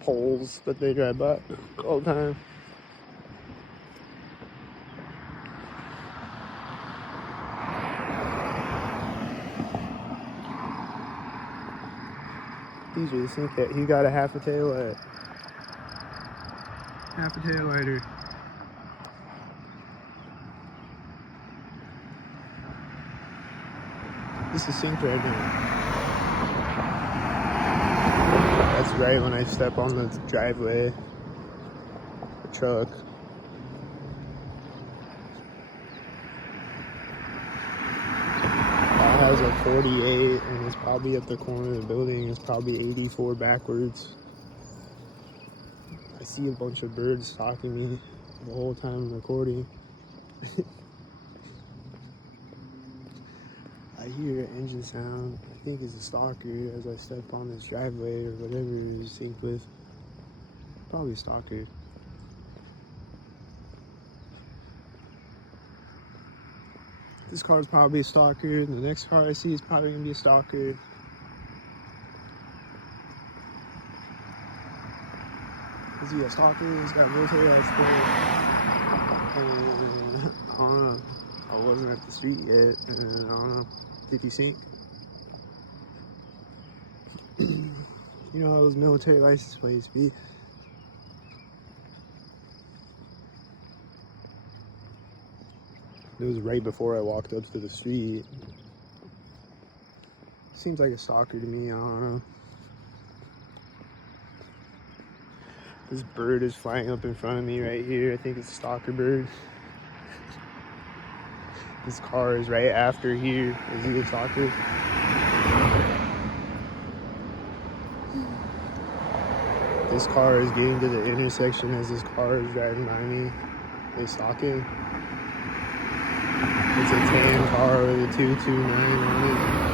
poles that they drive by all the time. These are the sink that he got a half a tail light. Half a tail lighter. This is synced right now. That's right when I step on the driveway. The truck. That has a 48 and it's probably at the corner of the building. It's probably 84 backwards. I see a bunch of birds stalking me the whole time I'm recording. I hear an engine sound. I think it's a stalker as I step on this driveway or whatever it is synced with. Probably a stalker. This car is probably a stalker. The next car I see is probably gonna be a stalker. Is he a stalker? He's got military lights there. And I don't know. I wasn't at the street yet, and I don't know. Did he sink? You know how those military license plates be. It was right before I walked up to the street. Seems like a stalker to me, I don't know. This bird is flying up in front of me right here. I think it's a stalker bird. This car is right after here. Is he a stalker? This car is getting to the intersection as this car is driving by me. They stalking. It's a tan car with a 229 on it.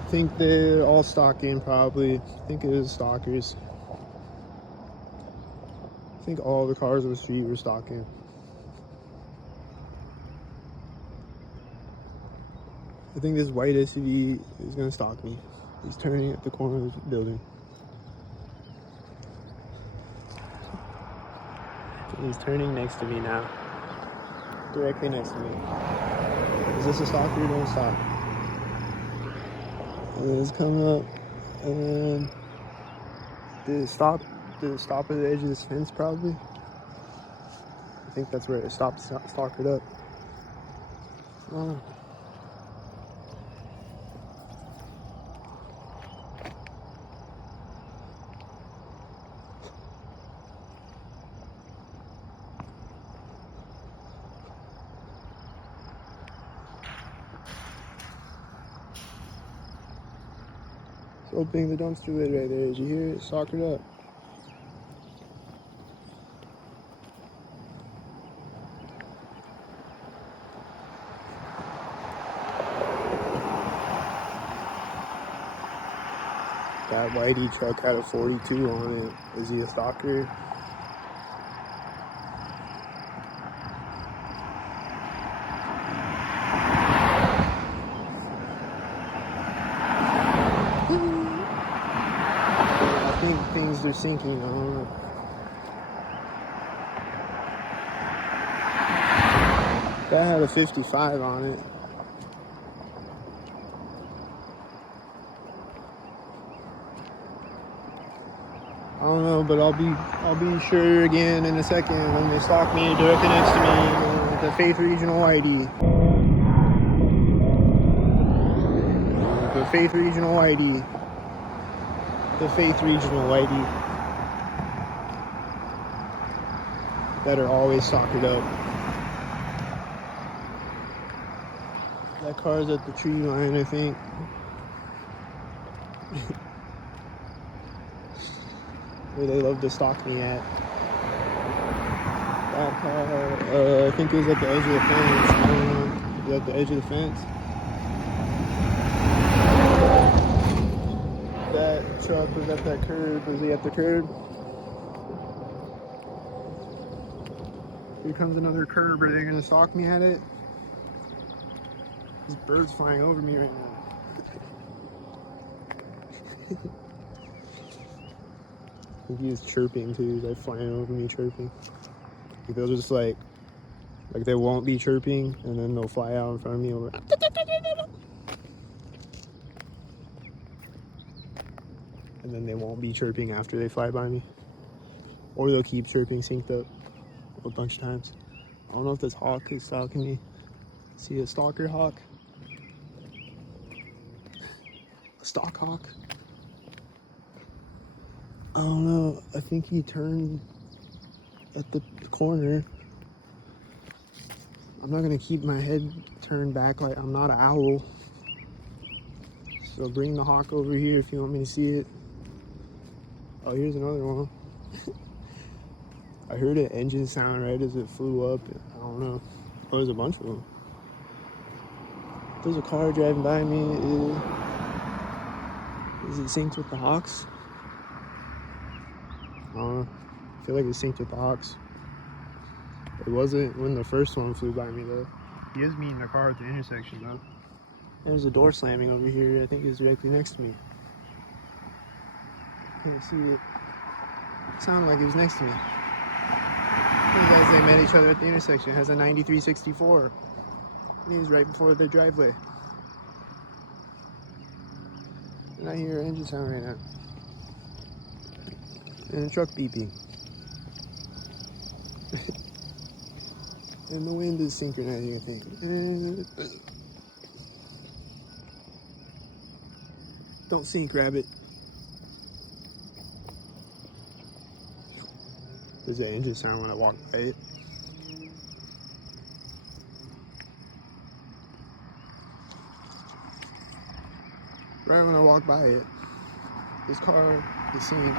I think they're all stalking probably. I think it is stalkers. I think all the cars on the street were stalking. I think this white SUV is gonna stalk me. He's turning at the corner of the building. He's turning next to me now. Directly next to me. Is this a stalker? Don't stop. And then it's coming up. And then did it stop? Did it stop at the edge of this fence probably? I think that's where it stopped, stalkered up. Oh. It's opening the dumpster lid right there. Did you hear it? Stalkered up. That whitey truck had a 42 on it. Is he a stalker? I think things are sinking. I don't know. That had a 55 on it. I don't know, but I'll be sure again in a second when they stalk me directly next to me. The Faith Regional ID. The Faith Regional ID. The Faith Regional ID. That are always stalkered up. That car's at the tree line, I think. Where they love to stalk me at. That car, I think it was at the edge of the fence. I don't know. It was at the edge of the fence. That truck was at that curb. Was he at the curb? Here comes another curb. Are they gonna stalk me at it? This bird's flying over me right now. I think he is chirping too. He's like flying over me chirping. They'll just like they won't be chirping and then they'll fly out in front of me over. And then they won't be chirping after they fly by me. Or they'll keep chirping synced up a bunch of times. I don't know if this hawk is stalking me. See a stalker hawk? A stalk hawk? I don't know. I think he turned at the corner. I'm not gonna keep my head turned back like I'm not an owl. So bring the hawk over here if you want me to see it. Oh, here's another one. I heard an engine sound right as it flew up. I don't know. Oh, there's a bunch of them. There's a car driving by me. Is it synced with the hawks? I don't know. I feel like it's synced with the hawks. It wasn't when the first one flew by me though. He is meeting the car at the intersection though. There's a door slamming over here. I think it's directly next to me. Can't see it. It sounded like it was next to me. These guys, they met each other at the intersection. It has a 9364. And he's right before the driveway. And I hear an engine sound right now. And a truck beeping. And the wind is synchronizing, I think. Don't sink, rabbit. Does the engine sound when I walk by it? Right when I walk by it, this car is synced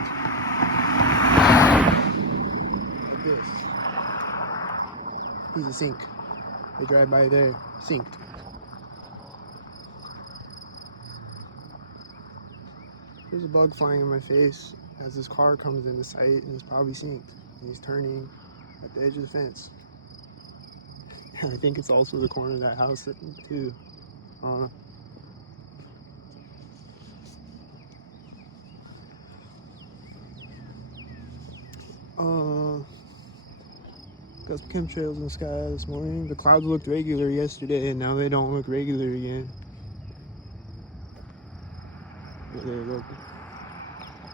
like this. He's a sink. They drive by there, synced. There's a bug flying in my face as this car comes into sight and it's probably synced. And he's turning at the edge of the fence. And I think it's also the corner of that house too. Got some chemtrails in the sky this morning. The clouds looked regular yesterday and now they don't look regular again. But they look,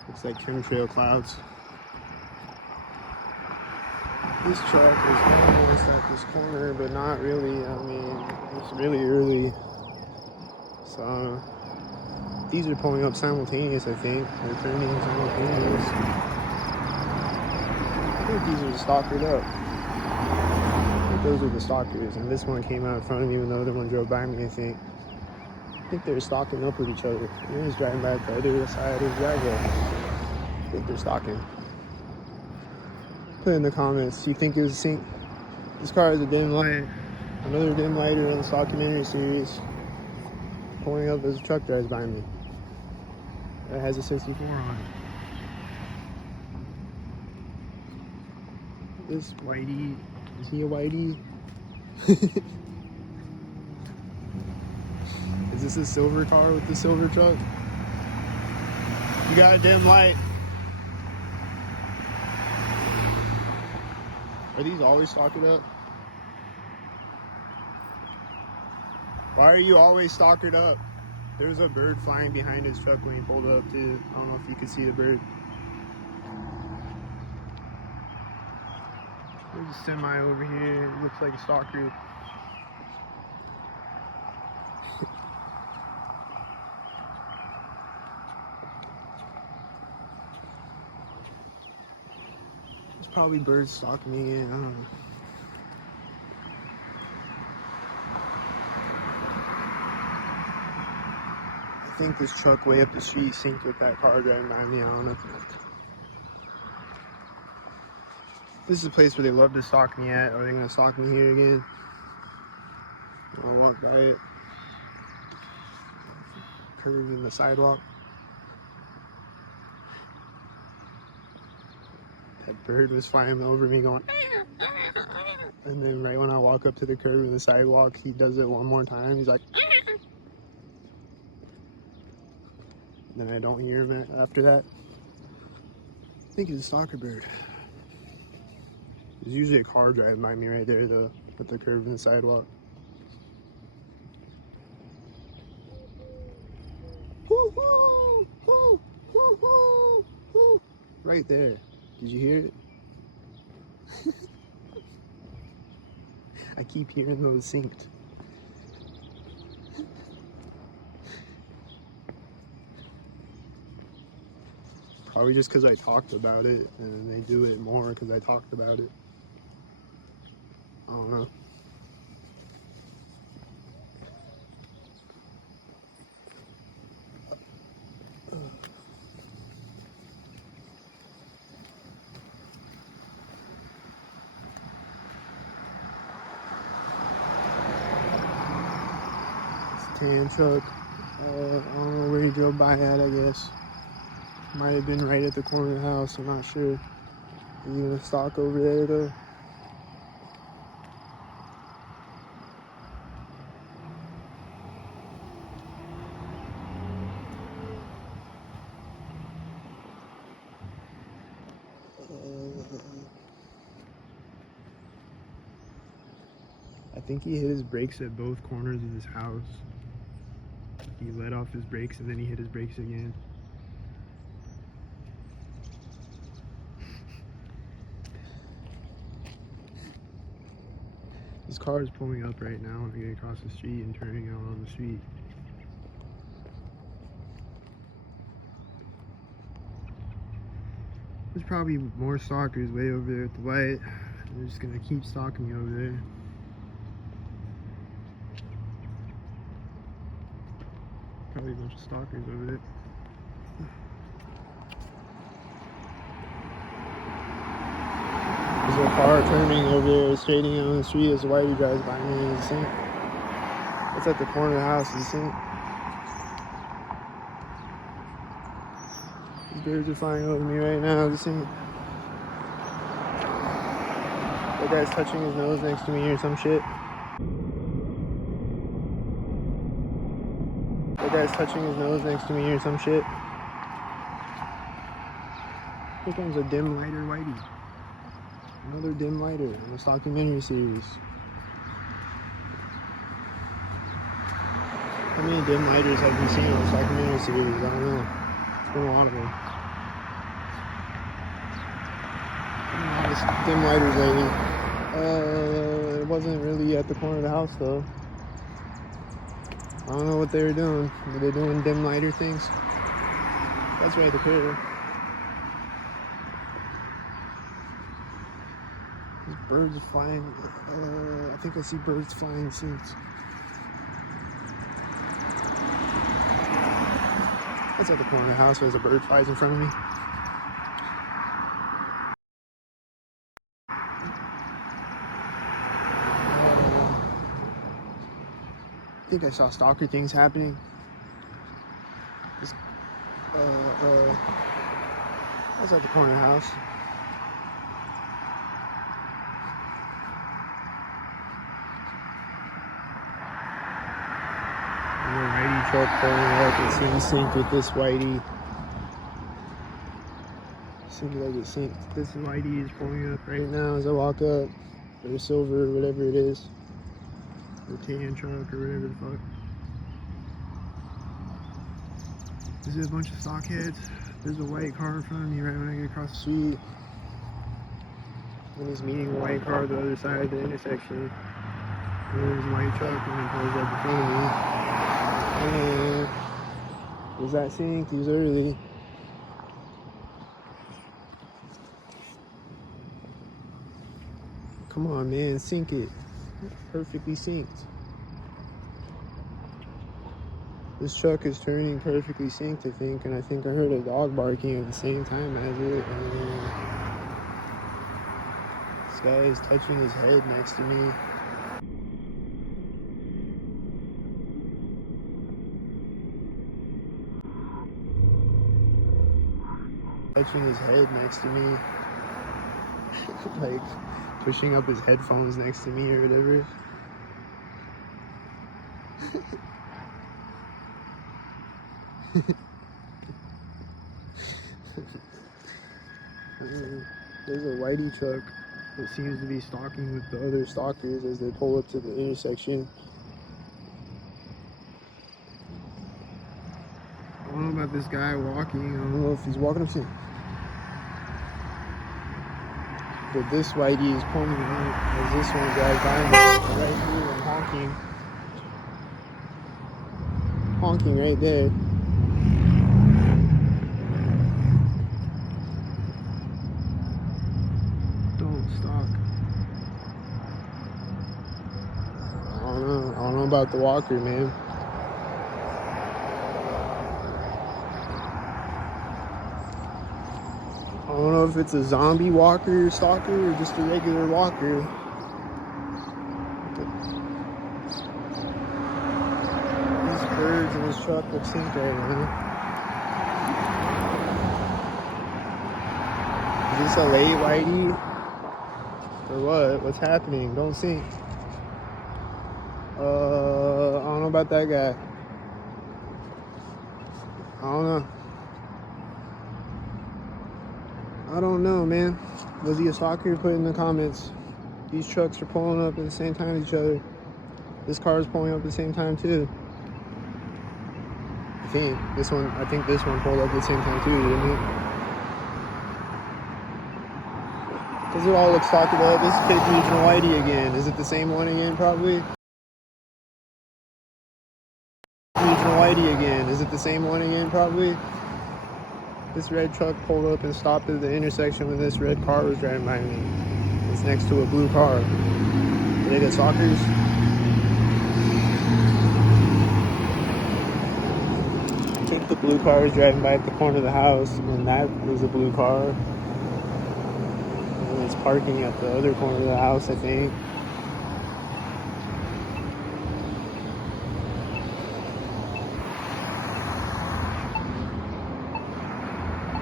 looks like chemtrail clouds. This truck is almost at this corner, but not really. I mean, it's really early. So, these are pulling up simultaneous, I think. They're turning simultaneous. I think these are the stalkered up. I think those are the stalkers, and this one came out in front of me when the other one drove by me, I think. I think they're stalking up with each other. He was driving back the other side of the driveway. I think they're stalking. Put in the comments, you think it was a sync? This car has a dim light. Another dim lighter in the STALKUMEN7ARY series. Pulling up as a truck drives by me. It has a 64 on it. This whitey, is he a whitey? Is this a silver car with the silver truck? You got a dim light. Are these always stalking up? Why are you always stalkered up? There was a bird flying behind his truck when he pulled up too. I don't know if you could see the bird. There's a semi over here. It looks like a stalker. There's probably birds stalking me again. I don't know. I think this truck way up the street synced with that car driving by me. I don't know. This is a place where they love to stalk me at. Are they gonna stalk me here again? I'll walk by it. Curve in the sidewalk. That bird was flying over me going, and then right when I walk up to the curve in the sidewalk, he does it one more time. He's like, and then I don't hear him after that. I think it's a stalker bird. There's usually a car driving by me right there though, at the curve in the sidewalk. Right there. Did you hear it? I keep hearing those synced. Probably just because I talked about it, and they do it more because I talked about it. I don't know. It's a tan truck. I don't know where he drove by at, I guess. Might have been right at the corner of the house, I'm not sure. Are you gonna stalk over there though? I think he hit his brakes at both corners of his house. He let off his brakes and then he hit his brakes again. This car is pulling up right now and getting across the street and turning out on the street. There's probably more stalkers way over there at the white. They're just gonna keep stalking me over there. Probably a bunch of stalkers over there. There's a car turning over there, straightening on the street as the whitey drives by me in the sink. It's at the corner of the house, the sink. These birds are flying over me right now, the sink. That guy's touching his nose next to me or some shit. That guy's touching his nose next to me or some shit. Here comes a dim lighter whitey. Another dim lighter in this documentary series. How many dim lighters have you seen in this documentary series? I don't know. It's been a lot of them. A lot of dim lighters lately. It wasn't really at the corner of the house though. I don't know what they were doing. Were they doing dim lighter things? That's right, the critter. There's birds flying. I think I see birds flying sinks. That's at the corner of the house. There's a bird flies in front of me. I think I saw stalker things happening. That's at the corner of the house. And the whitey truck pulling up. It's in sync with this whitey. Seems like it's synced. This whitey is pulling up right now as I walk up. Or silver, or whatever it is. Or tan truck, or whatever the fuck. There's a bunch of stockheads. There's a white car in front of me right when I get across the street. And he's meeting a white car on the other side of the intersection. And there's a white truck and he pulls up in front of me. And was that synced? He was early. Come on, man, sync it. Perfectly synced. This truck is turning perfectly synced, I think, and I think I heard a dog barking at the same time as it. And this guy is touching his head next to me. Touching his head next to me. Like pushing up his headphones next to me or whatever. There's a whitey truck that seems to be stalking with the other stalkers as they pull up to the intersection. I don't know about this guy walking. I don't know if he's walking up to him. But this whitey is pulling out as this one drives by me right here and honking. Honking right there. Don't stalk. I don't know about the walker, man. I don't know if it's a zombie walker stalker or just a regular walker. These birds in this truck look synced right now. Is this a late whitey? Or what? What's happening? Don't sync. I don't know about that guy. I don't know. I don't know, man. Was he a stalker? Put in the comments. These trucks are pulling up at the same time as each other. This car is pulling up at the same time too. I think this one pulled up at the same time too, didn't it? Does it all look stalked up? This is Cape Regional Whitey again. Is it the same one again, probably? Regional Whitey again. Is it the same one again, probably? This red truck pulled up and stopped at the intersection when this red car was driving by me. It's next to a blue car. Did they get stalkers? I think the blue car was driving by at the corner of the house, and that was a blue car. And it's parking at the other corner of the house, I think.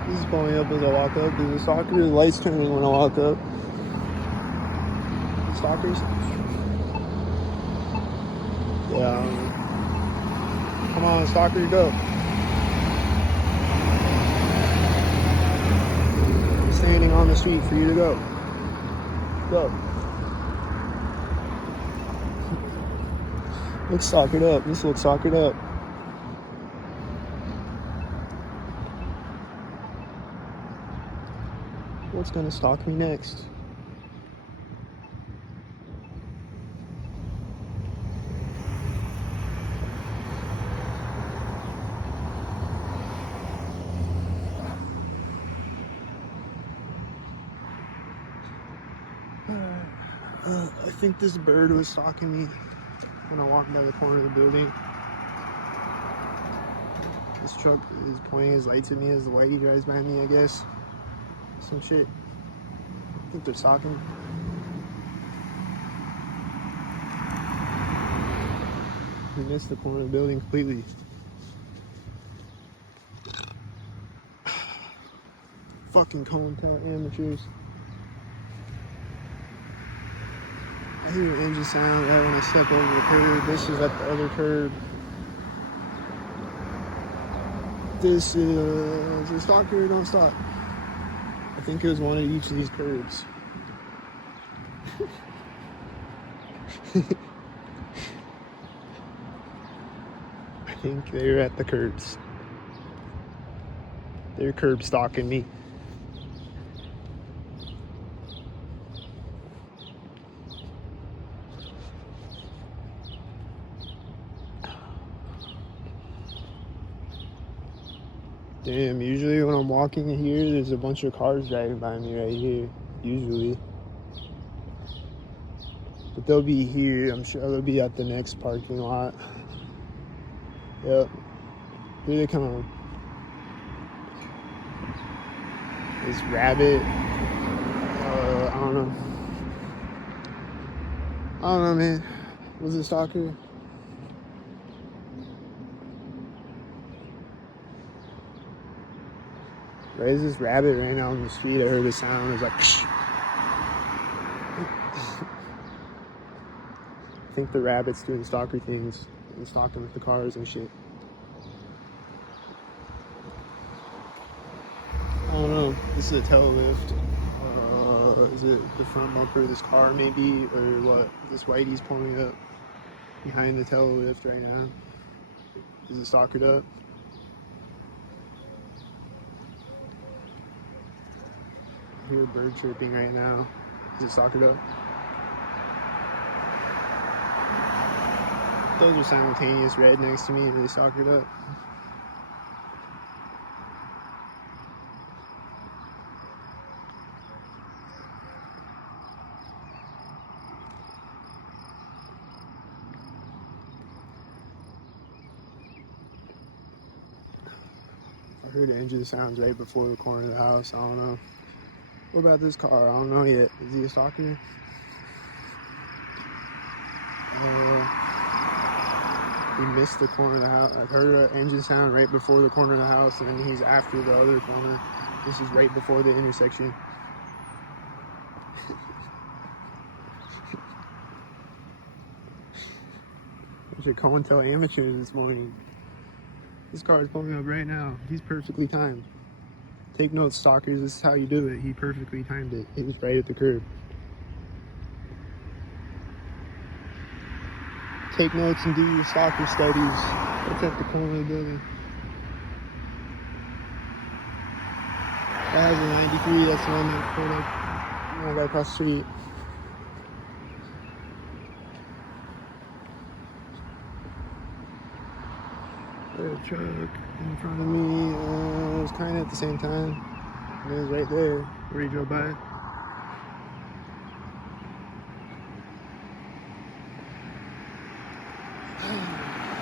This is pulling up as I walk up. There's a stalker. The lights turning when I walk up. Stalkers? Yeah. Come on, stalker, go. I'm standing on the street for you to go. Go. Look stalkered up. This looks stalkered up. What's gonna stalk me next? I think this bird was stalking me when I walked by the corner of the building. This truck is pointing his lights at me as the whitey drives by me, I guess. Some shit. I think they're stalking. We missed the corner of the building completely. Fucking Cointel amateurs. I hear an engine sound right when I step over the curb. This is at the other curb. This is a stalker, don't stop. I think it was one of each of these curbs. I think they're at the curbs. They're curb stalking me. Damn, usually when I'm walking in here, there's a bunch of cars driving by me right here. Usually. But they'll be here. I'm sure they'll be at the next parking lot. Yep. Here they come. This rabbit. I don't know. I don't know, man. Was it a stalker? There's this rabbit right now on the street. I heard a sound. It was like, I think the rabbit's doing stalker things and stalking with the cars and shit. I don't know. This is a tail lift. Is it the front bumper of this car maybe? Or what? This whitey's pulling up behind the tail lift right now. Is it stalkered up? I hear a bird chirping right now. Is it stalkered up? Those are simultaneous red next to me. Are they stalkered up? I heard the engine sounds right before the corner of the house. I don't know. What about this car? I don't know yet. Is he a stalker? We missed the corner of the house. I heard an engine sound right before the corner of the house, and then he's after the other corner. This is right before the intersection. I should call and tell amateurs this morning. This car is pulling up right now. He's perfectly timed. Take notes, stalkers. This is how you do it. He perfectly timed it. He was right at the curb. Take notes and do your stalker studies. What's at the corner of the building? That has a 93. That's the one that pulled up. I got across the street. Red truck. in front of me. It was kind of at the same time. And it was right there where he drove by.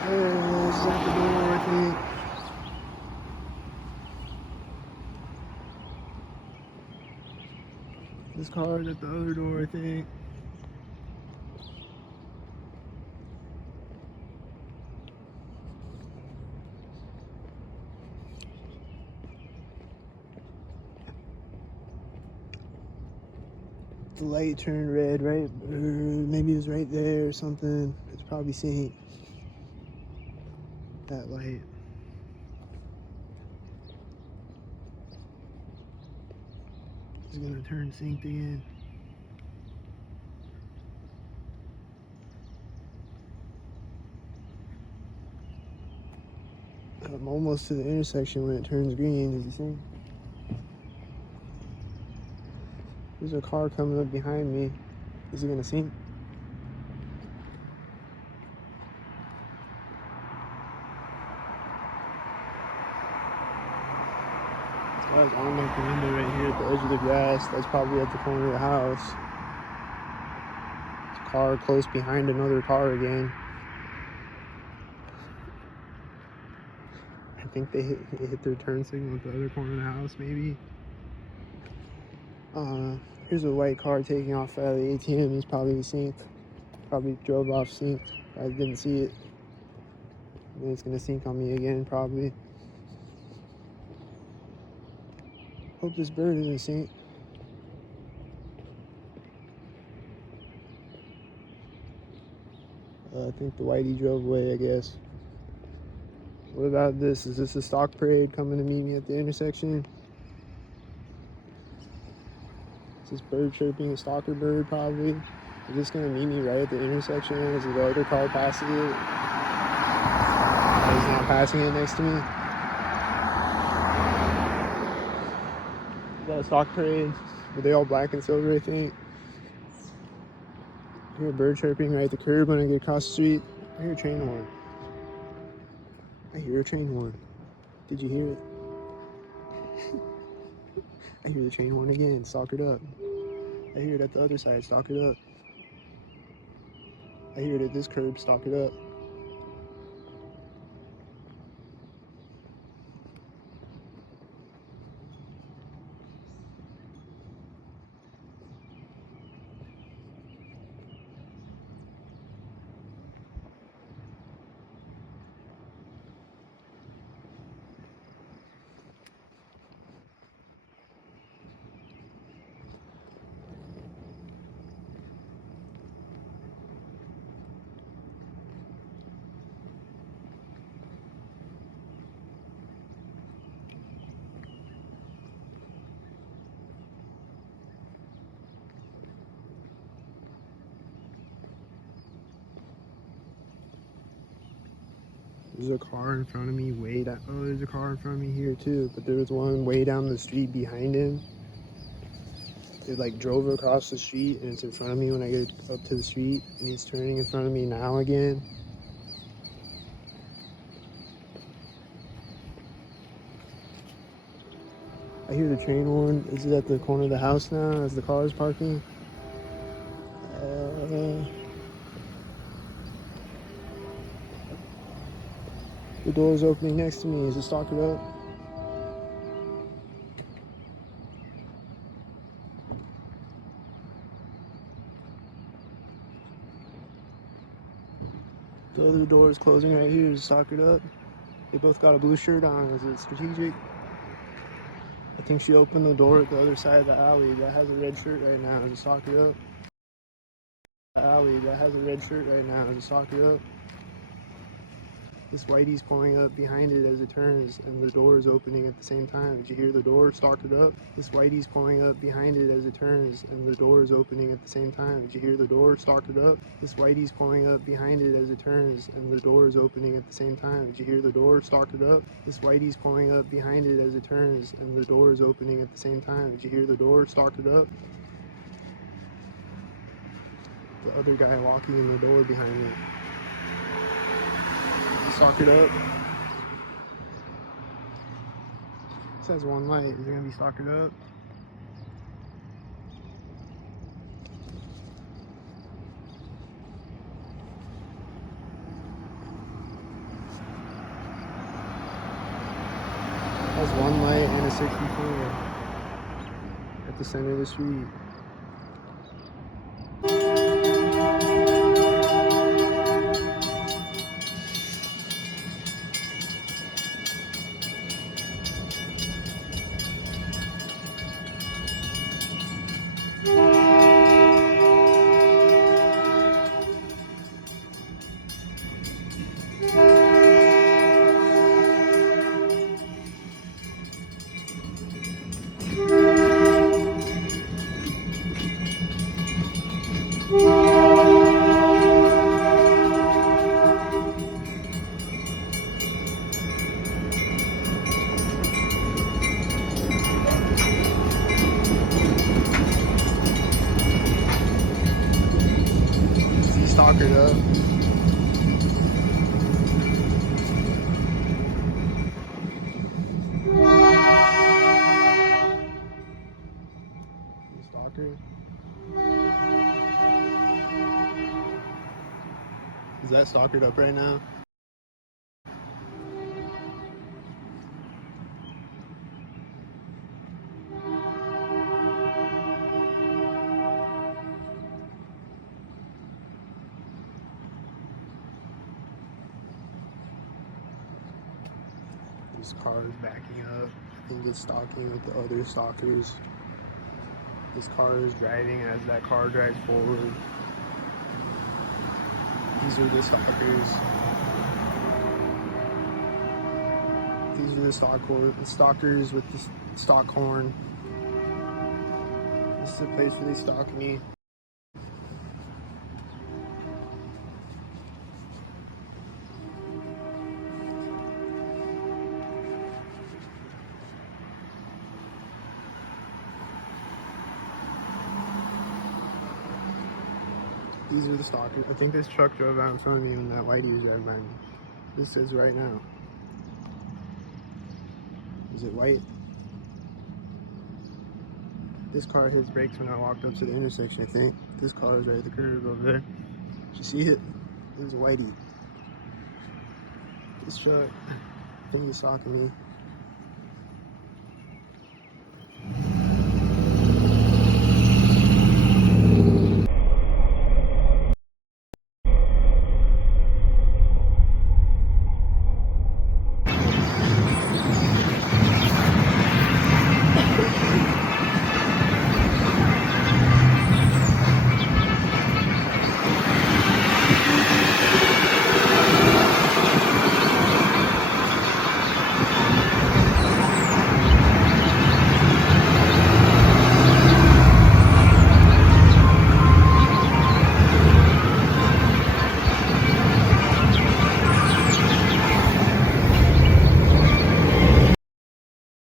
There it is, at the door, I think. This car is at the other door, I think. The light turned red, right? Or maybe it was right there or something. It's probably seeing that light. It's gonna turn synced again. I'm almost to the intersection when it turns green. Did you see? There's a car coming up behind me. Is it gonna sync? This guy's on like the window right here at the edge of the grass. That's probably at the corner of the house. It's a car close behind another car again. I think they hit their turn signal at the other corner of the house, maybe. Here's a white car taking off out of the ATM. He's probably synced. Probably drove off synced. I didn't see it. And it's gonna sync on me again, probably. Hope this bird isn't synced. I think the whitey drove away, I guess. What about this? Is this a stock parade coming to meet me at the intersection? Is this bird chirping a stalker bird, probably? Is this gonna meet me right at the intersection as the other car passes it? He's not passing it next to me. Is that a stock parade? Were they all black and silver, I think? I hear a bird chirping right at the curb when I get across the street. I hear a train horn. I hear a train horn. Did you hear it? I hear the train horn again. Stalk it up. I hear it at the other side. Stalk it up. I hear it at this curb. Stalk it up. There's a car in front of me way down. Oh, there's a car in front of me here too. But there was one way down the street behind him. It like drove across the street and it's in front of me when I get up to the street. And he's turning in front of me now again. I hear the train horn. Is it at the corner of the house now as the car is parking? The door is opening next to me. Is it stalk it up? The other door is closing right here. Is it stalk it up? They both got a blue shirt on. Is it strategic? I think she opened the door at the other side of the alley. That has a red shirt right now. Is it stalk it up? The alley that has a red shirt right now. Is it stalk it up? This whitey's pulling up behind it as it turns, and the door is opening at the same time. Did you hear the door? Stalk it up. This whitey's pulling up behind it as it turns, and the door is opening at the same time. Did you hear the door? Stalk it up. This whitey's pulling up behind it as it turns, and the door is opening at the same time. Did you hear the door? Stalk it up. This whitey's pulling up behind it as it turns, and the door is opening at the same time. Did you hear the door? Stalk it up. The other guy walking in the door behind me. Stalk it up. has one light. Is it gonna be stalkered up? It has one light and a 64 at the center of the street. Is he stalkered up? Stalker? Is that stalkered up right now? This car is backing up. I think it's stalking with the other stalkers. This car is driving as that car drives forward. These are the stalkers. These are the stalkers with the stalk horn. This is the place that they stalk me. These are the stalkers. I think this truck drove out in front of me when that whitey was driving by me. This is right now. Is it white? This car hits brakes when I walked up to the intersection, I think. This car is right at the curb over there. Did you see it? It was a whitey. This truck, I think he's stalking me.